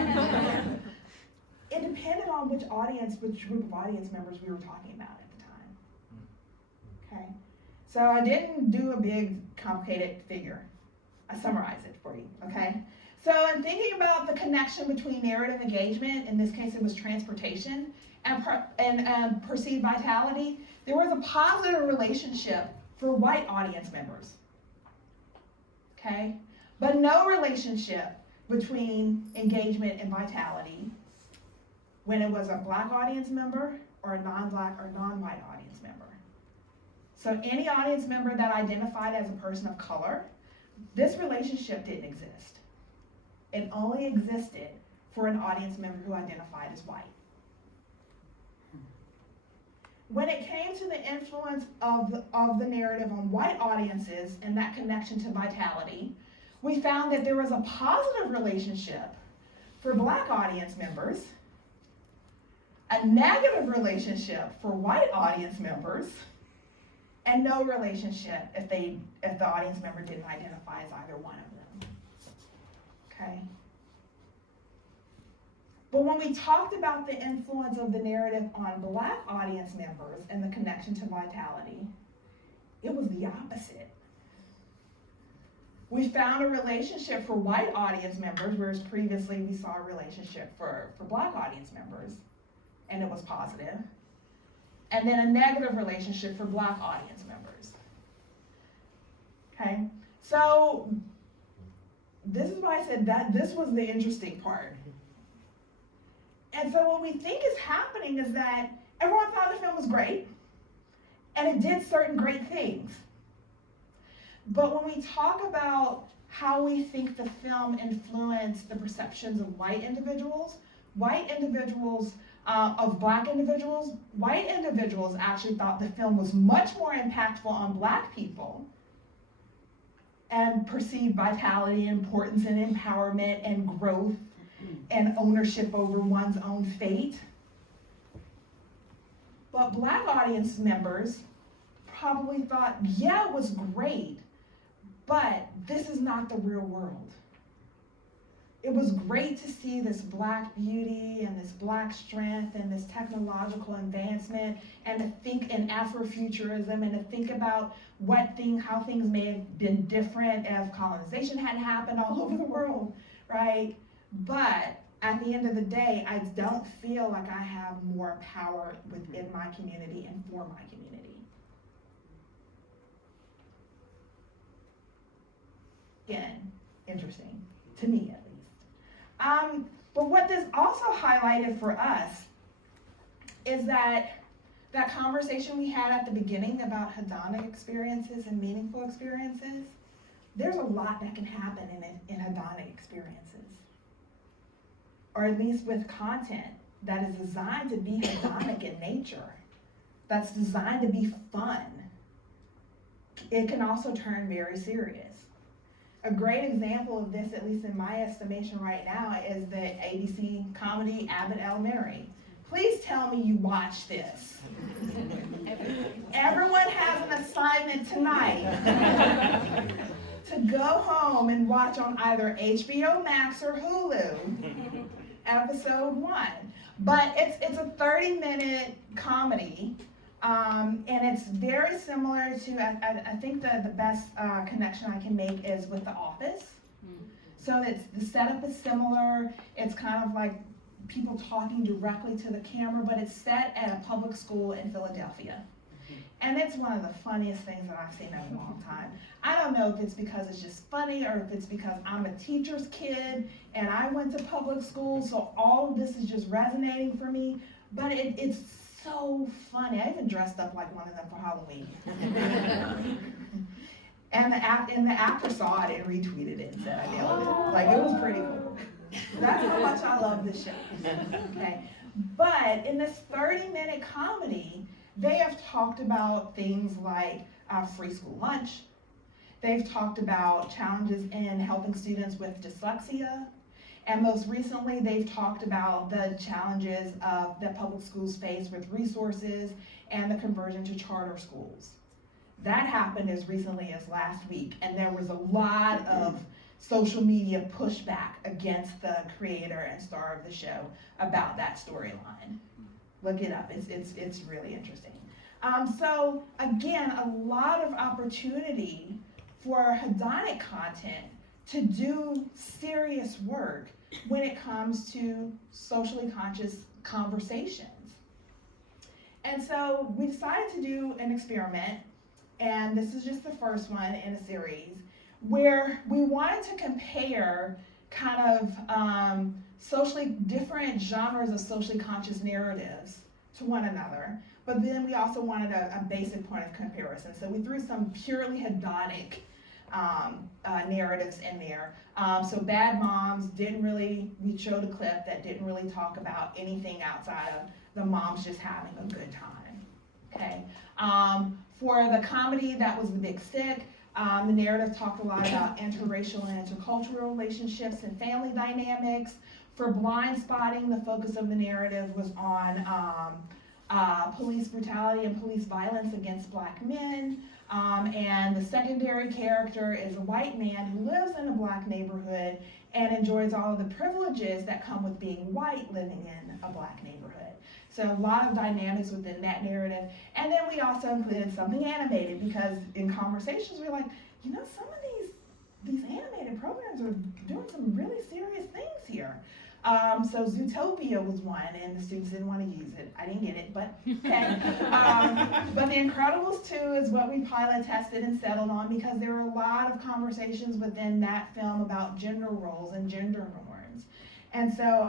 It depended on which group of audience members we were talking about at the time. Okay? So I didn't do a big complicated figure. I summarized it for you, okay? So in thinking about the connection between narrative engagement, in this case it was transportation, and perceived vitality, there was a positive relationship for white audience members. Okay? But no relationship between engagement and vitality when it was a black audience member or a non-black or non-white audience member. So any audience member that identified as a person of color, this relationship didn't exist. It only existed for an audience member who identified as white. When it came to the influence of the narrative on white audiences and that connection to vitality, we found that there was a positive relationship for black audience members, a negative relationship for white audience members, and no relationship if the audience member didn't identify as either one of them. Okay? But when we talked about the influence of the narrative on black audience members and the connection to vitality, it was the opposite. We found a relationship for white audience members, whereas previously we saw a relationship for black audience members, and it was positive. And then a negative relationship for black audience members. Okay, so this is why I said that this was the interesting part. And so what we think is happening is that everyone thought the film was great, and it did certain great things. But when we talk about how we think the film influenced the perceptions of white individuals of black individuals, white individuals actually thought the film was much more impactful on black people and perceived vitality, importance, and empowerment, and growth, and ownership over one's own fate. But black audience members probably thought, yeah, it was great, but this is not the real world. It was great to see this black beauty and this black strength and this technological advancement, and to think in Afrofuturism, and to think about how things may have been different if colonization hadn't happened all over the world, right? But at the end of the day, I don't feel like I have more power within my community and for my community. Again, interesting, to me at least. But what this also highlighted for us is that conversation we had at the beginning about hedonic experiences and meaningful experiences, there's a lot that can happen in hedonic experiences. Or at least with content that is designed to be hedonic in nature, that's designed to be fun. It can also turn very serious. A great example of this, at least in my estimation right now, is the ABC comedy Abbott Elementary. Please tell me you watch this. Everyone has an assignment tonight to go home and watch on either HBO Max or Hulu episode 1. But it's a 30-minute comedy. And it's very similar to, I think the best connection I can make is with The Office. So the setup is similar. It's kind of like people talking directly to the camera, but it's set at a public school in Philadelphia. And it's one of the funniest things that I've seen in a long time. I don't know if it's because it's just funny or if it's because I'm a teacher's kid and I went to public school, so all of this is just resonating for me. But it's so funny. I even dressed up like one of them for Halloween. And the actor saw it and retweeted it and said I nailed it. Like, it was pretty cool. That's how much I love this show. Okay. But in this 30-minute comedy, they have talked about things like free school lunch. They've talked about challenges in helping students with dyslexia. And most recently, they've talked about the challenges that public schools face with resources and the conversion to charter schools. That happened as recently as last week, and there was a lot of social media pushback against the creator and star of the show about that storyline. Look it up, it's really interesting. So again, a lot of opportunity for hedonic content to do serious work when it comes to socially conscious conversations. And so we decided to do an experiment, and this is just the first one in a series, where we wanted to compare kind of socially different genres of socially conscious narratives to one another, but then we also wanted a basic point of comparison. So we threw some purely hedonic narratives in there. So Bad Moms we showed a clip that didn't really talk about anything outside of the moms just having a good time, okay? For the comedy, that was The Big Sick. The narrative talked a lot about interracial and intercultural relationships and family dynamics. For Blind Spotting, the focus of the narrative was on police brutality and police violence against Black men. And the secondary character is a white man who lives in a Black neighborhood and enjoys all of the privileges that come with being white living in a Black neighborhood. So a lot of dynamics within that narrative. And then we also included something animated because in conversations we're like, some of these these animated programs are doing some really serious things here. So Zootopia was one, and the students didn't want to use it. I didn't get it, but okay. But The Incredibles 2 is what we pilot tested and settled on because there were a lot of conversations within that film about gender roles and gender norms. And so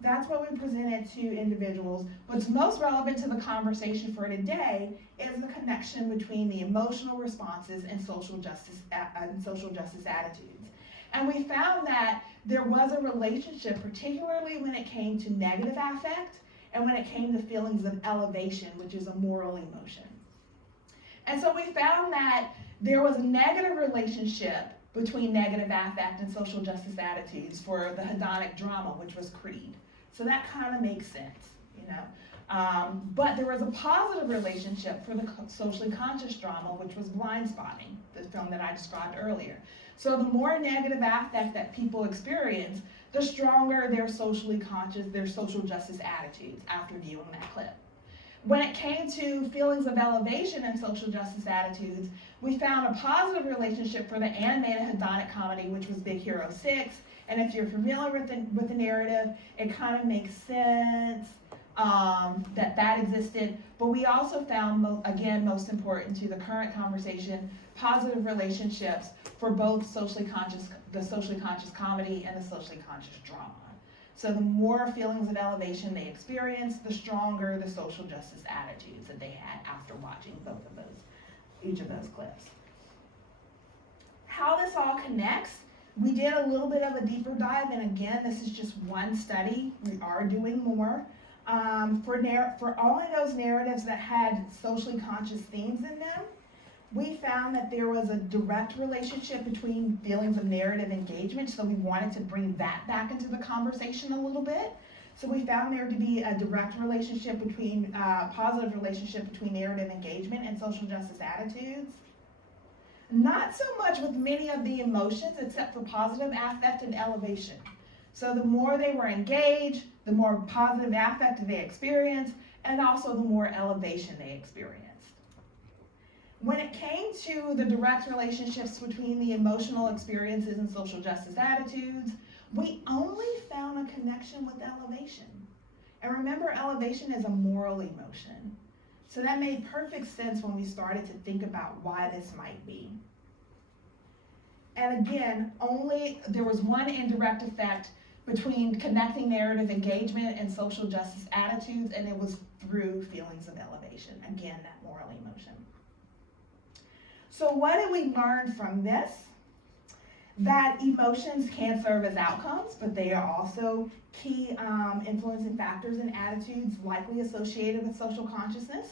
that's what we presented to individuals. What's most relevant to the conversation for today is the connection between the emotional responses and social justice attitudes. And we found that there was a relationship, particularly when it came to negative affect and when it came to feelings of elevation, which is a moral emotion. And so we found that there was a negative relationship between negative affect and social justice attitudes for the hedonic drama, which was Creed. So that kind of makes sense, you know. But there was a positive relationship for the socially conscious drama, which was Blind Spotting, the film that I described earlier. So the more negative affect that people experience, the stronger their socially conscious, their social justice attitudes after viewing that clip. When it came to feelings of elevation and social justice attitudes, we found a positive relationship for the animated hedonic comedy, which was Big Hero 6. And if you're familiar with the narrative, it kind of makes sense that existed. But we also found, again, most important to the current conversation, positive relationships for both the socially conscious comedy and the socially conscious drama. So the more feelings of elevation they experienced, the stronger the social justice attitudes that they had after watching each of those clips. How this all connects, we did a little bit of a deeper dive, and again, this is just one study. We are doing more. For only those narratives that had socially conscious themes in them, we found that there was a direct relationship between feelings of narrative engagement, so we wanted to bring that back into the conversation a little bit. So we found there to be a direct relationship between, positive relationship between narrative engagement and social justice attitudes. Not so much with many of the emotions, except for positive affect and elevation. So the more they were engaged, the more positive affect they experienced, and also the more elevation they experienced. When it came to the direct relationships between the emotional experiences and social justice attitudes, we only found a connection with elevation. And remember, elevation is a moral emotion. So that made perfect sense when we started to think about why this might be. And again, there was one indirect effect between connecting narrative engagement and social justice attitudes, and it was through feelings of elevation. Again, that moral emotion. So what did we learn from this? That emotions can serve as outcomes, but they are also key influencing factors in attitudes likely associated with social consciousness.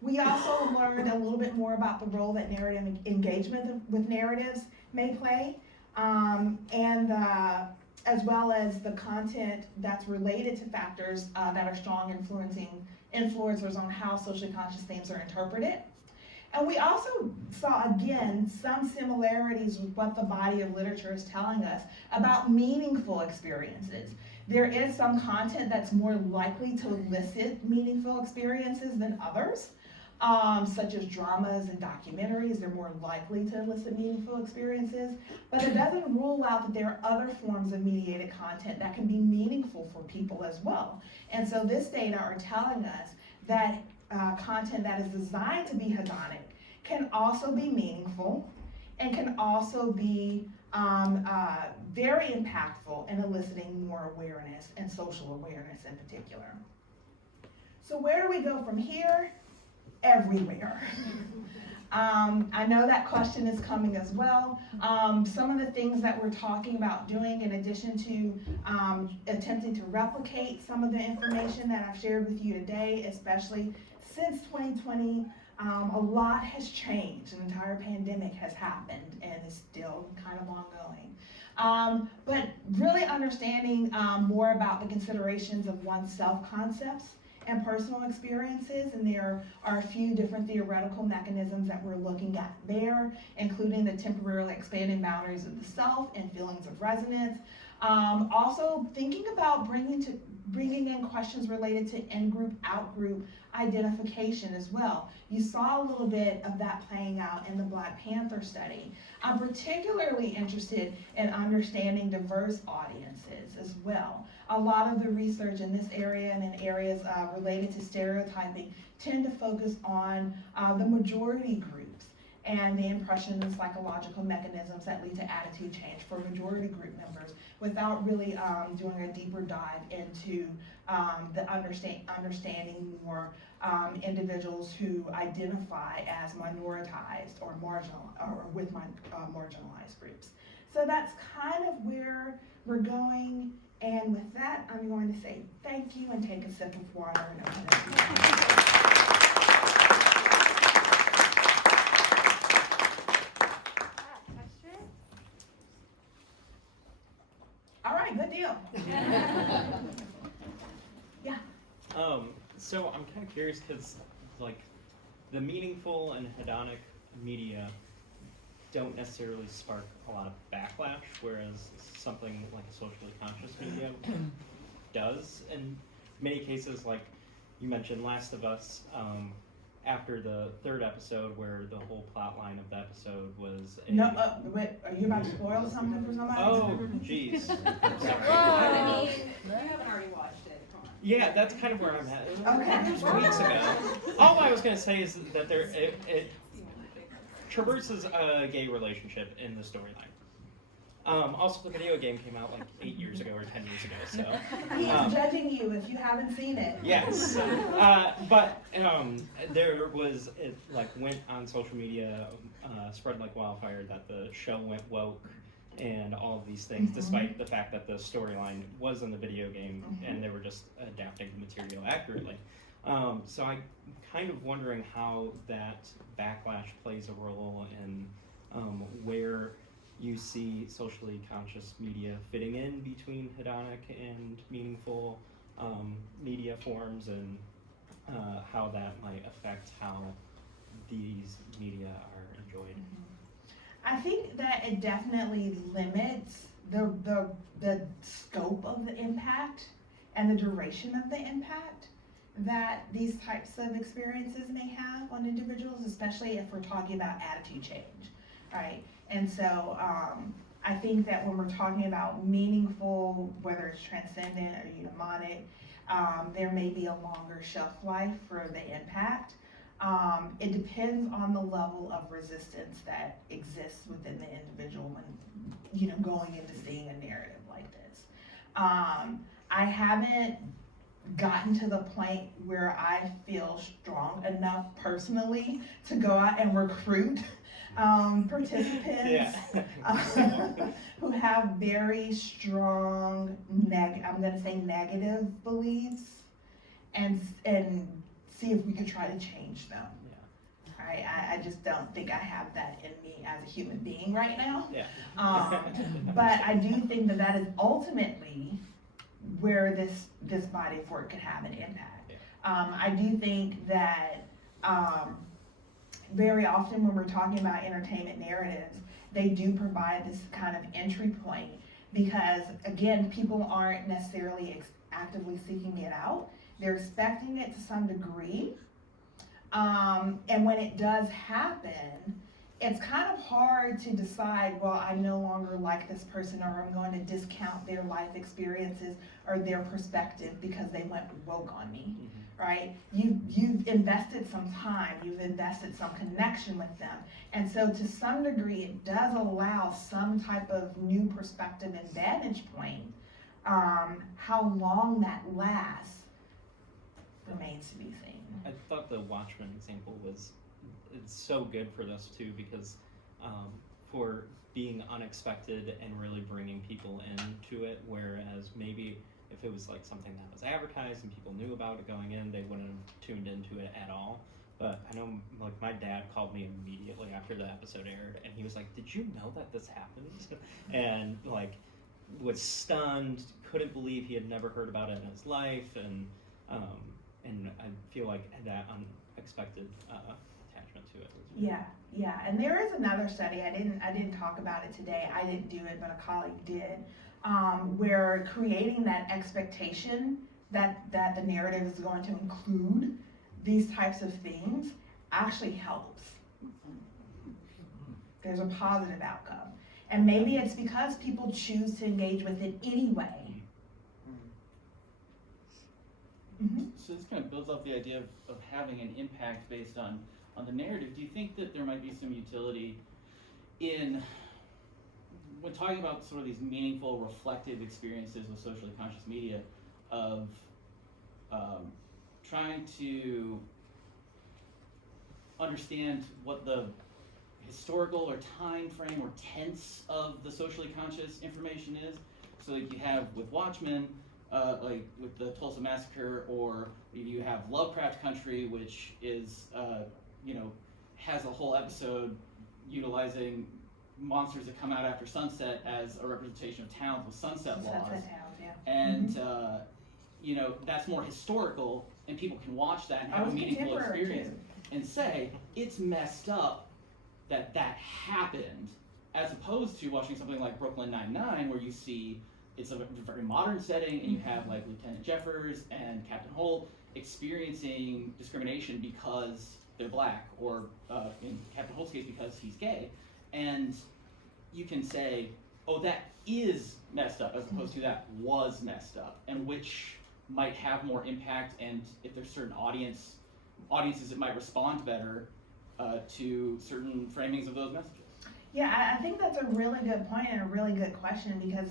We also learned a little bit more about the role that narrative engagement with narratives may play, as well as the content that's related to factors that are strong influencers on how socially conscious themes are interpreted. And we also saw, again, some similarities with what the body of literature is telling us about meaningful experiences. There is some content that's more likely to elicit meaningful experiences than others, such as dramas and documentaries. They're more likely to elicit meaningful experiences, but it doesn't rule out that there are other forms of mediated content that can be meaningful for people as well. And so this data are telling us that content that is designed to be hedonic can also be meaningful and can also be very impactful in eliciting more awareness and social awareness in particular. So where do we go from here? Everywhere. I know that question is coming as well. Some of the things that we're talking about doing, in addition to attempting to replicate some of the information that I've shared with you today, especially since 2020, a lot has changed. An entire pandemic has happened and is still kind of ongoing. But really understanding more about the considerations of one's self-concepts and personal experiences, and there are a few different theoretical mechanisms that we're looking at there, including the temporarily expanding boundaries of the self and feelings of resonance, Also thinking about bringing in questions related to in-group, out-group identification as well. You saw a little bit of that playing out in the Black Panther study. I'm particularly interested in understanding diverse audiences as well. A lot of the research in this area and in areas related to stereotyping tend to focus on the majority groups and the impressions and psychological mechanisms that lead to attitude change for majority group members without really doing a deeper dive into the understanding more individuals who identify as minoritized or marginal or with marginalized groups. So that's kind of where we're going. And with that, I'm going to say thank you and take a sip of water and open it up. All right, good deal. Yeah. So I'm kind of curious because, like, the meaningful and hedonic media don't necessarily spark a lot of backlash, whereas something like a socially conscious media does. In many cases, like you mentioned Last of Us, after the third episode where the whole plot line of the episode was No, wait, are you about to spoil something for somebody? Oh, jeez. I mean, you haven't already watched it. Come on. Yeah, that's kind of where I'm at. Okay. It was weeks ago. All I was going to say is that it traverses a gay relationship in the storyline. Also, the video game came out like 8 years ago or 10 years ago, so. He is judging you if you haven't seen it. Yes, but there was, it like went on social media, spread like wildfire that the show went woke and all of these things, despite the fact that the storyline was in the video game and they were just adapting the material accurately. So I'm kind of wondering how that backlash plays a role in where you see socially conscious media fitting in between hedonic and meaningful media forms, and how that might affect how these media are enjoyed. I think that it definitely limits the scope of the impact and the duration of the impact that these types of experiences may have on individuals, especially if we're talking about attitude change, right? And so I think that when we're talking about meaningful, whether it's transcendent or eudaimonic, there may be a longer shelf life for the impact. It depends on the level of resistance that exists within the individual when, going into seeing a narrative like this. I haven't gotten to the point where I feel strong enough personally to go out and recruit participants who have very strong I'm going to say negative beliefs and see if we could try to change them. Right? I just don't think I have that in me as a human being right now. But I do think that is ultimately where this body of work could have an impact. I do think that very often when we're talking about entertainment narratives, they do provide this kind of entry point because, again, people aren't necessarily actively seeking it out. They're expecting it to some degree. And when it does happen, it's kind of hard to decide, well, I no longer like this person, or I'm going to discount their life experiences or their perspective because they went woke on me, right? You've invested some time, you've invested some connection with them. And so to some degree, it does allow some type of new perspective and vantage point. How long that lasts remains to be seen. I thought the Watchmen example it's so good for this too, because for being unexpected and really bringing people into it, whereas maybe if it was like something that was advertised and people knew about it going in, they wouldn't have tuned into it at all. But I know, like, my dad called me immediately after the episode aired, and he was like, "Did you know that this happened?" And like, was stunned, couldn't believe he had never heard about it in his life, and I feel like that unexpected attachment to it. Yeah, and there is another study. I didn't talk about it today. I didn't do it, but a colleague did. where creating that expectation that the narrative is going to include these types of things actually helps. There's a positive outcome. And maybe it's because people choose to engage with it anyway. Mm-hmm. So this kind of builds off the idea of having an impact based on the narrative. Do you think that there might be some utility in, when talking about sort of these meaningful, reflective experiences with socially conscious media, of trying to understand what the historical or time frame or tense of the socially conscious information is? So like you have with Watchmen, like with the Tulsa Massacre, or you have Lovecraft Country, which is, has a whole episode utilizing monsters that come out after sunset as a representation of towns with sunset laws. Sunset towns, yeah. And, that's more historical, and people can watch that and have a meaningful experience and say, it's messed up that happened, as opposed to watching something like Brooklyn Nine-Nine, where you see it's a very modern setting, and you have like Lieutenant Jeffers and Captain Holt experiencing discrimination because they're black, or in Captain Holt's case, because he's gay. And you can say, oh, that is messed up, as opposed to that was messed up, and which might have more impact, and if there's certain audiences that might respond better to certain framings of those messages. Yeah, I think that's a really good point and a really good question, because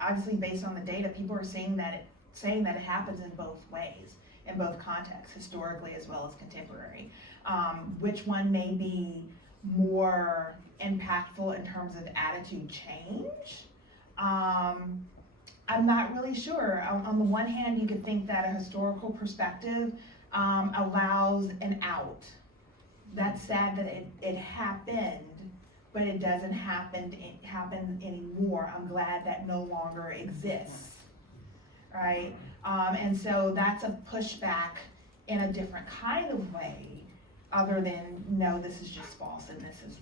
obviously based on the data, people are saying that it happens in both ways, in both contexts, historically as well as contemporary. Which one may be more impactful in terms of attitude change? I'm not really sure. On the one hand, you could think that a historical perspective allows an out. That's sad that it happened, but it doesn't happen anymore. I'm glad that no longer exists, right? And so that's a pushback in a different kind of way, other than, no, this is just false and this is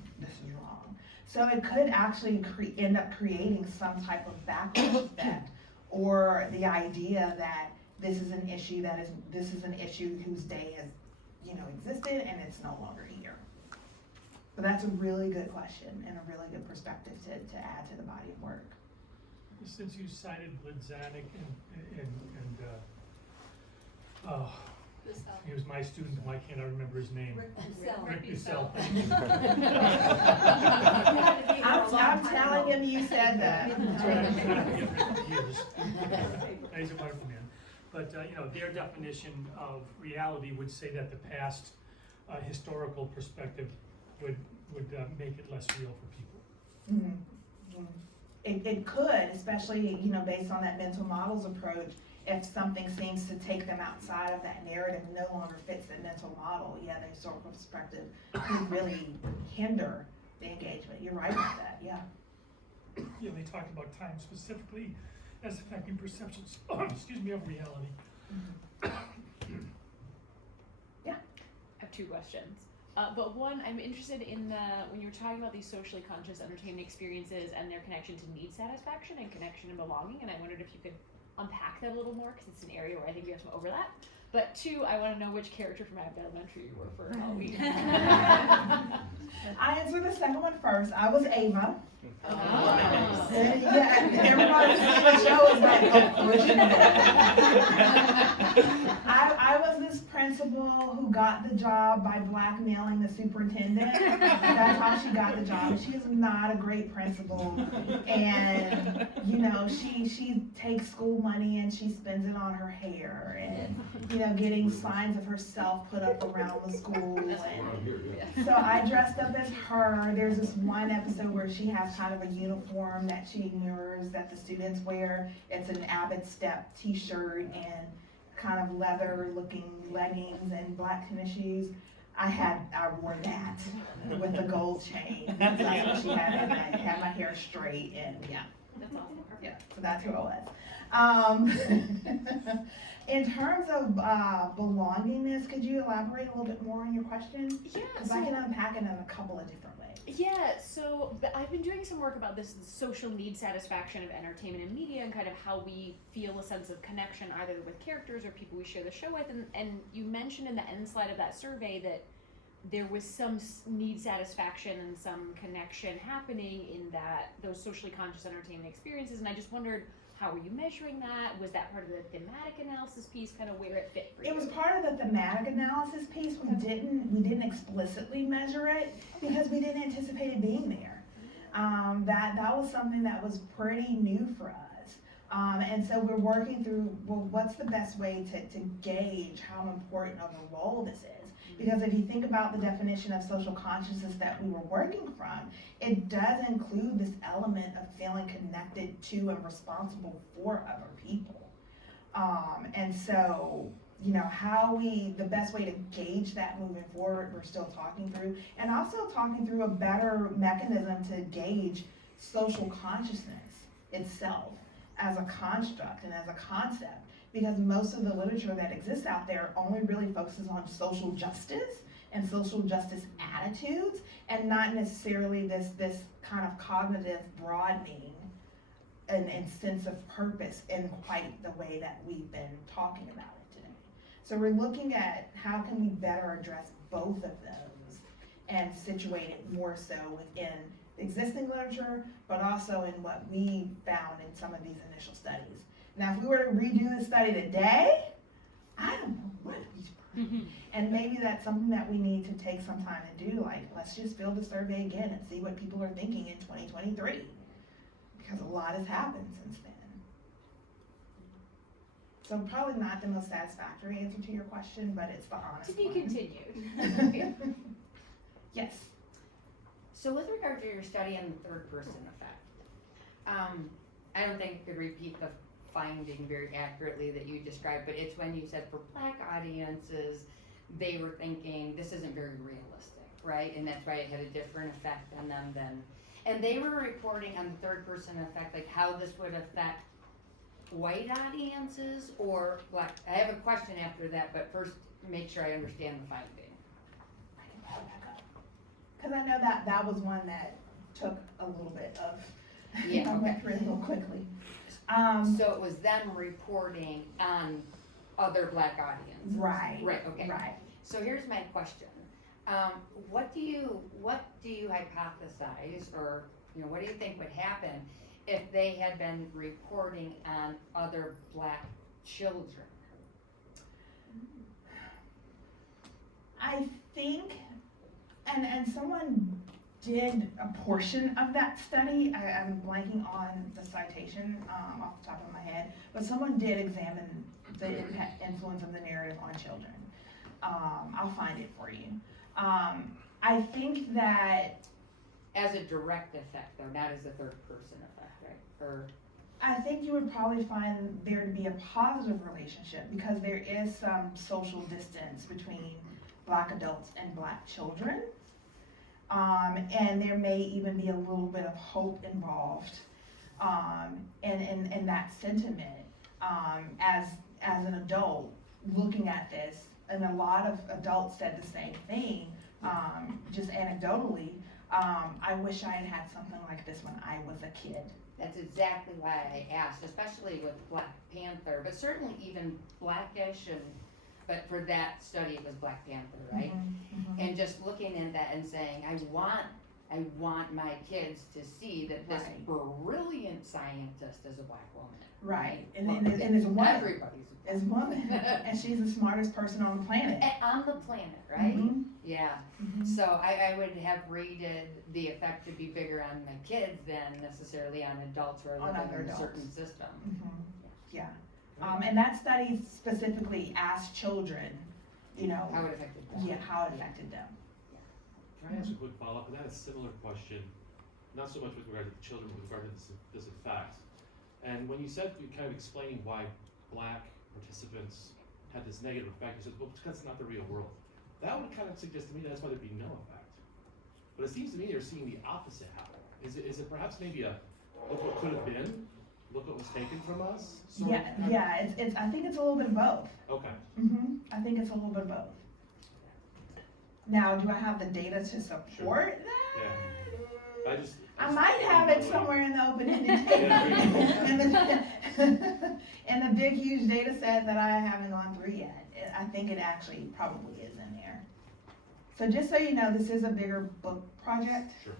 wrong. So it could actually end up creating some type of backlash effect, or the idea that this is an issue whose day has existed and it's no longer here. But that's a really good question and a really good perspective to add to the body of work. Since you cited Blidzanek and he was my student, why can't I remember his name? Rick Bussell. I'm telling him you said that. That's right, I've been trying to forget Rick for years. He's a wonderful man. But their definition of reality would say that the past historical perspective would make it less real for people. Mm-hmm. It could, especially based on that mental models approach. If something seems to take them outside of that narrative and no longer fits the mental model, the historical perspective could really hinder the engagement. You're right about that, yeah. Yeah, they talked about time specifically as affecting perceptions, excuse me, of reality. Mm-hmm. Yeah. I have two questions. But one, I'm interested in when you were talking about these socially conscious entertainment experiences and their connection to need satisfaction and connection and belonging, and I wondered if you could unpack that a little more, because it's an area where I think we have some overlap. But two, I want to know which character from Abbott Elementary you were for Halloween. I answered the second one first. I was Ava. Oh. Yeah, everybody seeing the show is like, oh, I was this principal who got the job by blackmailing the superintendent. That's how she got the job. She is not a great principal, and she takes school money and she spends it on her hair, and getting signs of herself put up around the school. And so I dressed up as her. There's this one episode where she has kind of a uniform that she mirrors that the students wear. It's an Abbott Step t-shirt and kind of leather looking leggings and black tennis shoes. I wore that with the gold chain. That's what she had, and I had my hair straight, and yeah. That's awesome. Perfect. Yeah, so that's who I was. In terms of belongingness, could you elaborate a little bit more on your question? Yeah. Because I can unpack it in a couple of different ways. Yeah, so I've been doing some work about this social need satisfaction of entertainment and media and kind of how we feel a sense of connection either with characters or people we share the show with. And you mentioned in the end slide of that survey that there was some need satisfaction and some connection happening in those socially conscious entertainment experiences. And I just wondered, how were you measuring that? Was that part of the thematic analysis piece, kind of where it fit for you? It was part of the thematic analysis piece. We didn't explicitly measure it because we didn't anticipate it being there. That was something that was pretty new for us. And so we're working through, well, what's the best way to gauge how important of a role this is? Because if you think about the definition of social consciousness that we were working from, it does include this element of feeling connected to and responsible for other people. And so, the best way to gauge that moving forward, we're still talking through, and also talking through a better mechanism to gauge social consciousness itself as a construct and as a concept. Because most of the literature that exists out there only really focuses on social justice and social justice attitudes, and not necessarily this kind of cognitive broadening and sense of purpose in quite the way that we've been talking about it today. So we're looking at how can we better address both of those and situate it more so within existing literature, but also in what we found in some of these initial studies. Now, if we were to redo the study today, I don't know what we'd find. And maybe that's something that we need to take some time to do. Like, let's just fill the survey again and see what people are thinking in 2023. Because a lot has happened since then. So probably not the most satisfactory answer to your question, but it's the honest To be one. continued. Yes. So with regard to your study on the third person effect, I don't think I could repeat the finding very accurately that you described, but it's when you said for Black audiences, they were thinking this isn't very realistic, right? And that's why it had a different effect on them than, and they were reporting on the third person effect, like how this would affect white audiences or Black. I have a question after that, but first make sure I understand the finding. I can pull it back up. Because I know that was one that took a little bit of, Yeah, I okay. went through it a little quickly. So it was them reporting on other Black audiences. Right. Right, okay. Right. So here's my question. What do you hypothesize, or what do you think would happen if they had been reporting on other Black children? I think, and someone did a portion of that study. I'm blanking on the citation off the top of my head, but someone did examine the influence of the narrative on children. I'll find it for you. I think that As a direct effect, though, not as a third person effect, right? Or I think you would probably find there to be a positive relationship because there is some social distance between Black adults and Black children. And there may even be a little bit of hope involved in that sentiment as an adult looking at this. And a lot of adults said the same thing, just anecdotally. I wish I had had something like this when I was a kid. that's exactly why I asked, especially with Black Panther, but certainly even Blackish, but for that study it was Black Panther, right? And just looking at that and saying, I want my kids to see that this Right. brilliant scientist is a Black woman. Right, Well, and is a woman. Everybody's Is a woman, and she's the smartest person on the planet. on the planet, right? Mhm, Yeah. mhm. So I would have rated the effect to be bigger on my kids than necessarily on adults who are On living other in a adults. certain system. Mhm. Yeah, and that study specifically asked children, How it affected them. yeah, how it affected them. Can I ask a quick follow-up? And that is a similar question, not so much with regard to the children, but with regard to this effect. And when you said, you kind of explaining why Black participants had this negative effect, you said, well, because it's not the real world. That would kind of suggest to me that's why there'd be no effect. But it seems to me they're seeing the opposite happen. Is it perhaps maybe a, look what could have been, look what was taken from us? sort of kind of- Yeah, it's, I think it's a little bit of both. Okay. I think it's a little bit of both. Now, do I have the data to support that? Yeah. I might have it somewhere in the open-ended in the big, huge data set that I haven't gone through yet. I think it actually probably is in there. So just so you know, this is a bigger book project. Sure.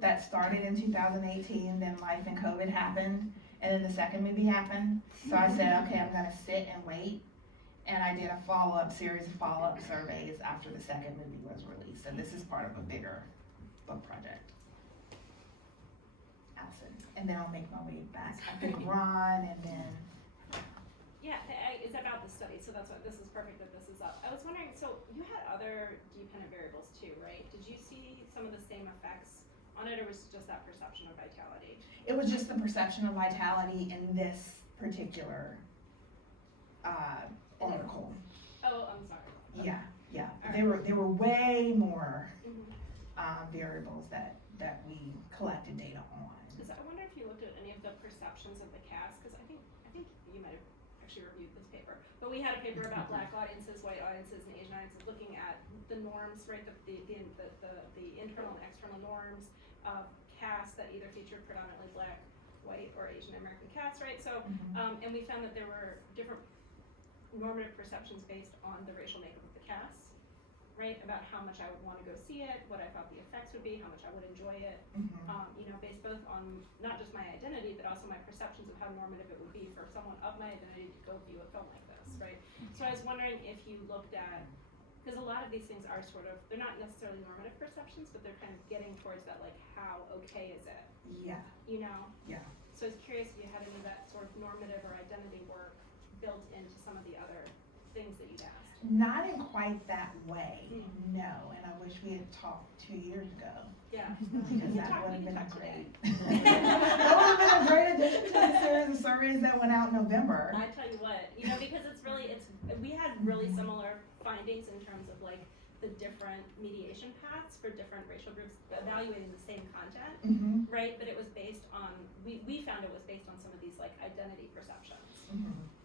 That started in 2018, then life and COVID happened, and then the second movie happened. So I said, okay, I'm gonna sit and wait. And I did a series of follow-up surveys after the second movie was released. And this is part of a bigger book project. Allison, and then I'll make my way back. I think Ron, and then Yeah, it's about the study, so that's why this is perfect that this is up. I was wondering, so you had other dependent variables too, right? Did you see some of the same effects on it, or was it just that perception of vitality? it was just the perception of vitality in this particular article. Oh, I'm sorry. Yeah. All There were way more Mhm. variables that we collected data on. Because I wonder if you looked at any of the perceptions of the cast, because I think you might have actually reviewed this paper, but we had a paper about Black audiences, white audiences, and Asian audiences, looking at the norms, right, the internal and external norms of casts that either featured predominantly Black, white, or Asian American casts, right? So, and we found that there were different normative perceptions based on the racial makeup of the cast, right? About how much I would want to go see it, what I thought the effects would be, how much I would enjoy it. Based both on not just my identity, but also my perceptions of how normative it would be for someone of my identity to go view a film like this, right? So I was wondering if you looked at, because a lot of these things are sort of, they're not necessarily normative perceptions, but they're kind of getting towards that, like, how okay is it? Yeah. You know? Yeah. So I was curious if you had any of that sort of normative or identity work built into some of the other things that you'd asked. Not in quite that way, no, and I wish we had talked 2 years ago. Yeah. Because that would have been talk great. That would have been a great addition to the series of surveys that went out in November. I tell you what, because we had really similar findings in terms of like the different mediation paths for different racial groups evaluating the same content, right? But it was based on, we found it was based on some of these like identity perceptions,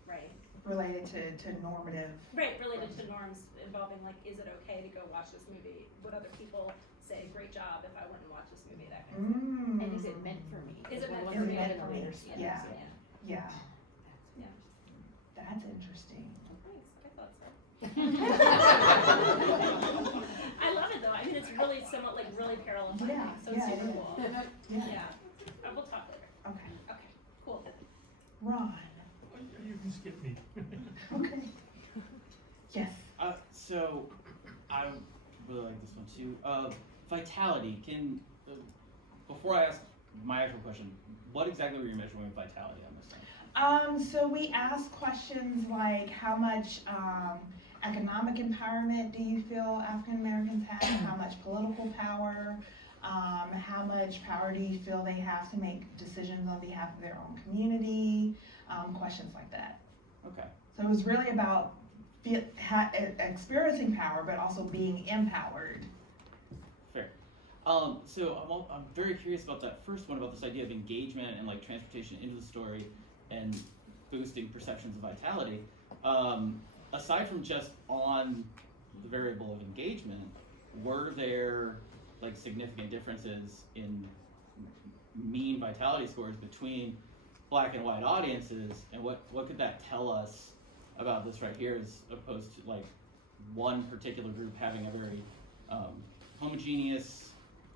right? Related to normative. Right, related to norms involving like, is it okay to go watch this movie? Would other people say, great job if I went and watched this movie, that kind of thing. And is it meant for me? Is it meant What for was me? the Is it meant for me? later studies? Yeah. Yeah. Yeah. That's interesting. Thanks, I thought so. I love it though, I mean, it's really similar, like really parallel findings, so it's super cool. Yeah. We'll talk later. Okay. Okay, cool. Ron. You can skip me. Okay. Yes. So I really like this one too. Vitality. Before I ask my actual question, what exactly were you measuring with vitality on this one? So we asked questions like how much economic empowerment do you feel African Americans have? How much political power? How much power do you feel they have to make decisions on behalf of their own community? Questions like that. Okay. So it was really about experiencing power, but also being empowered. Fair. So I'm very curious about that first one, about this idea of engagement and like transportation into the story and boosting perceptions of vitality. Aside from just on the variable of engagement, were there like significant differences in mean vitality scores between Black and white audiences, and what could that tell us about this right here, as opposed to like one particular group having a very homogeneous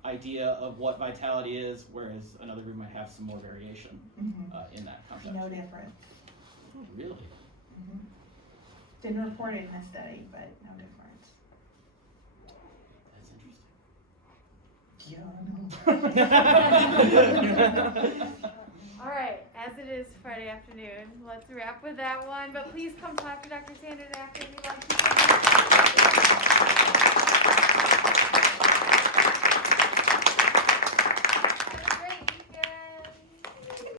idea of what vitality is, whereas another group might have some more variation in that concept? No difference. Really? Didn't report it in this study, but no difference. That's interesting. Yeah, I know. All right, as it is Friday afternoon, let's wrap with that one. But please come talk to Dr. Sanders after if you'd like to.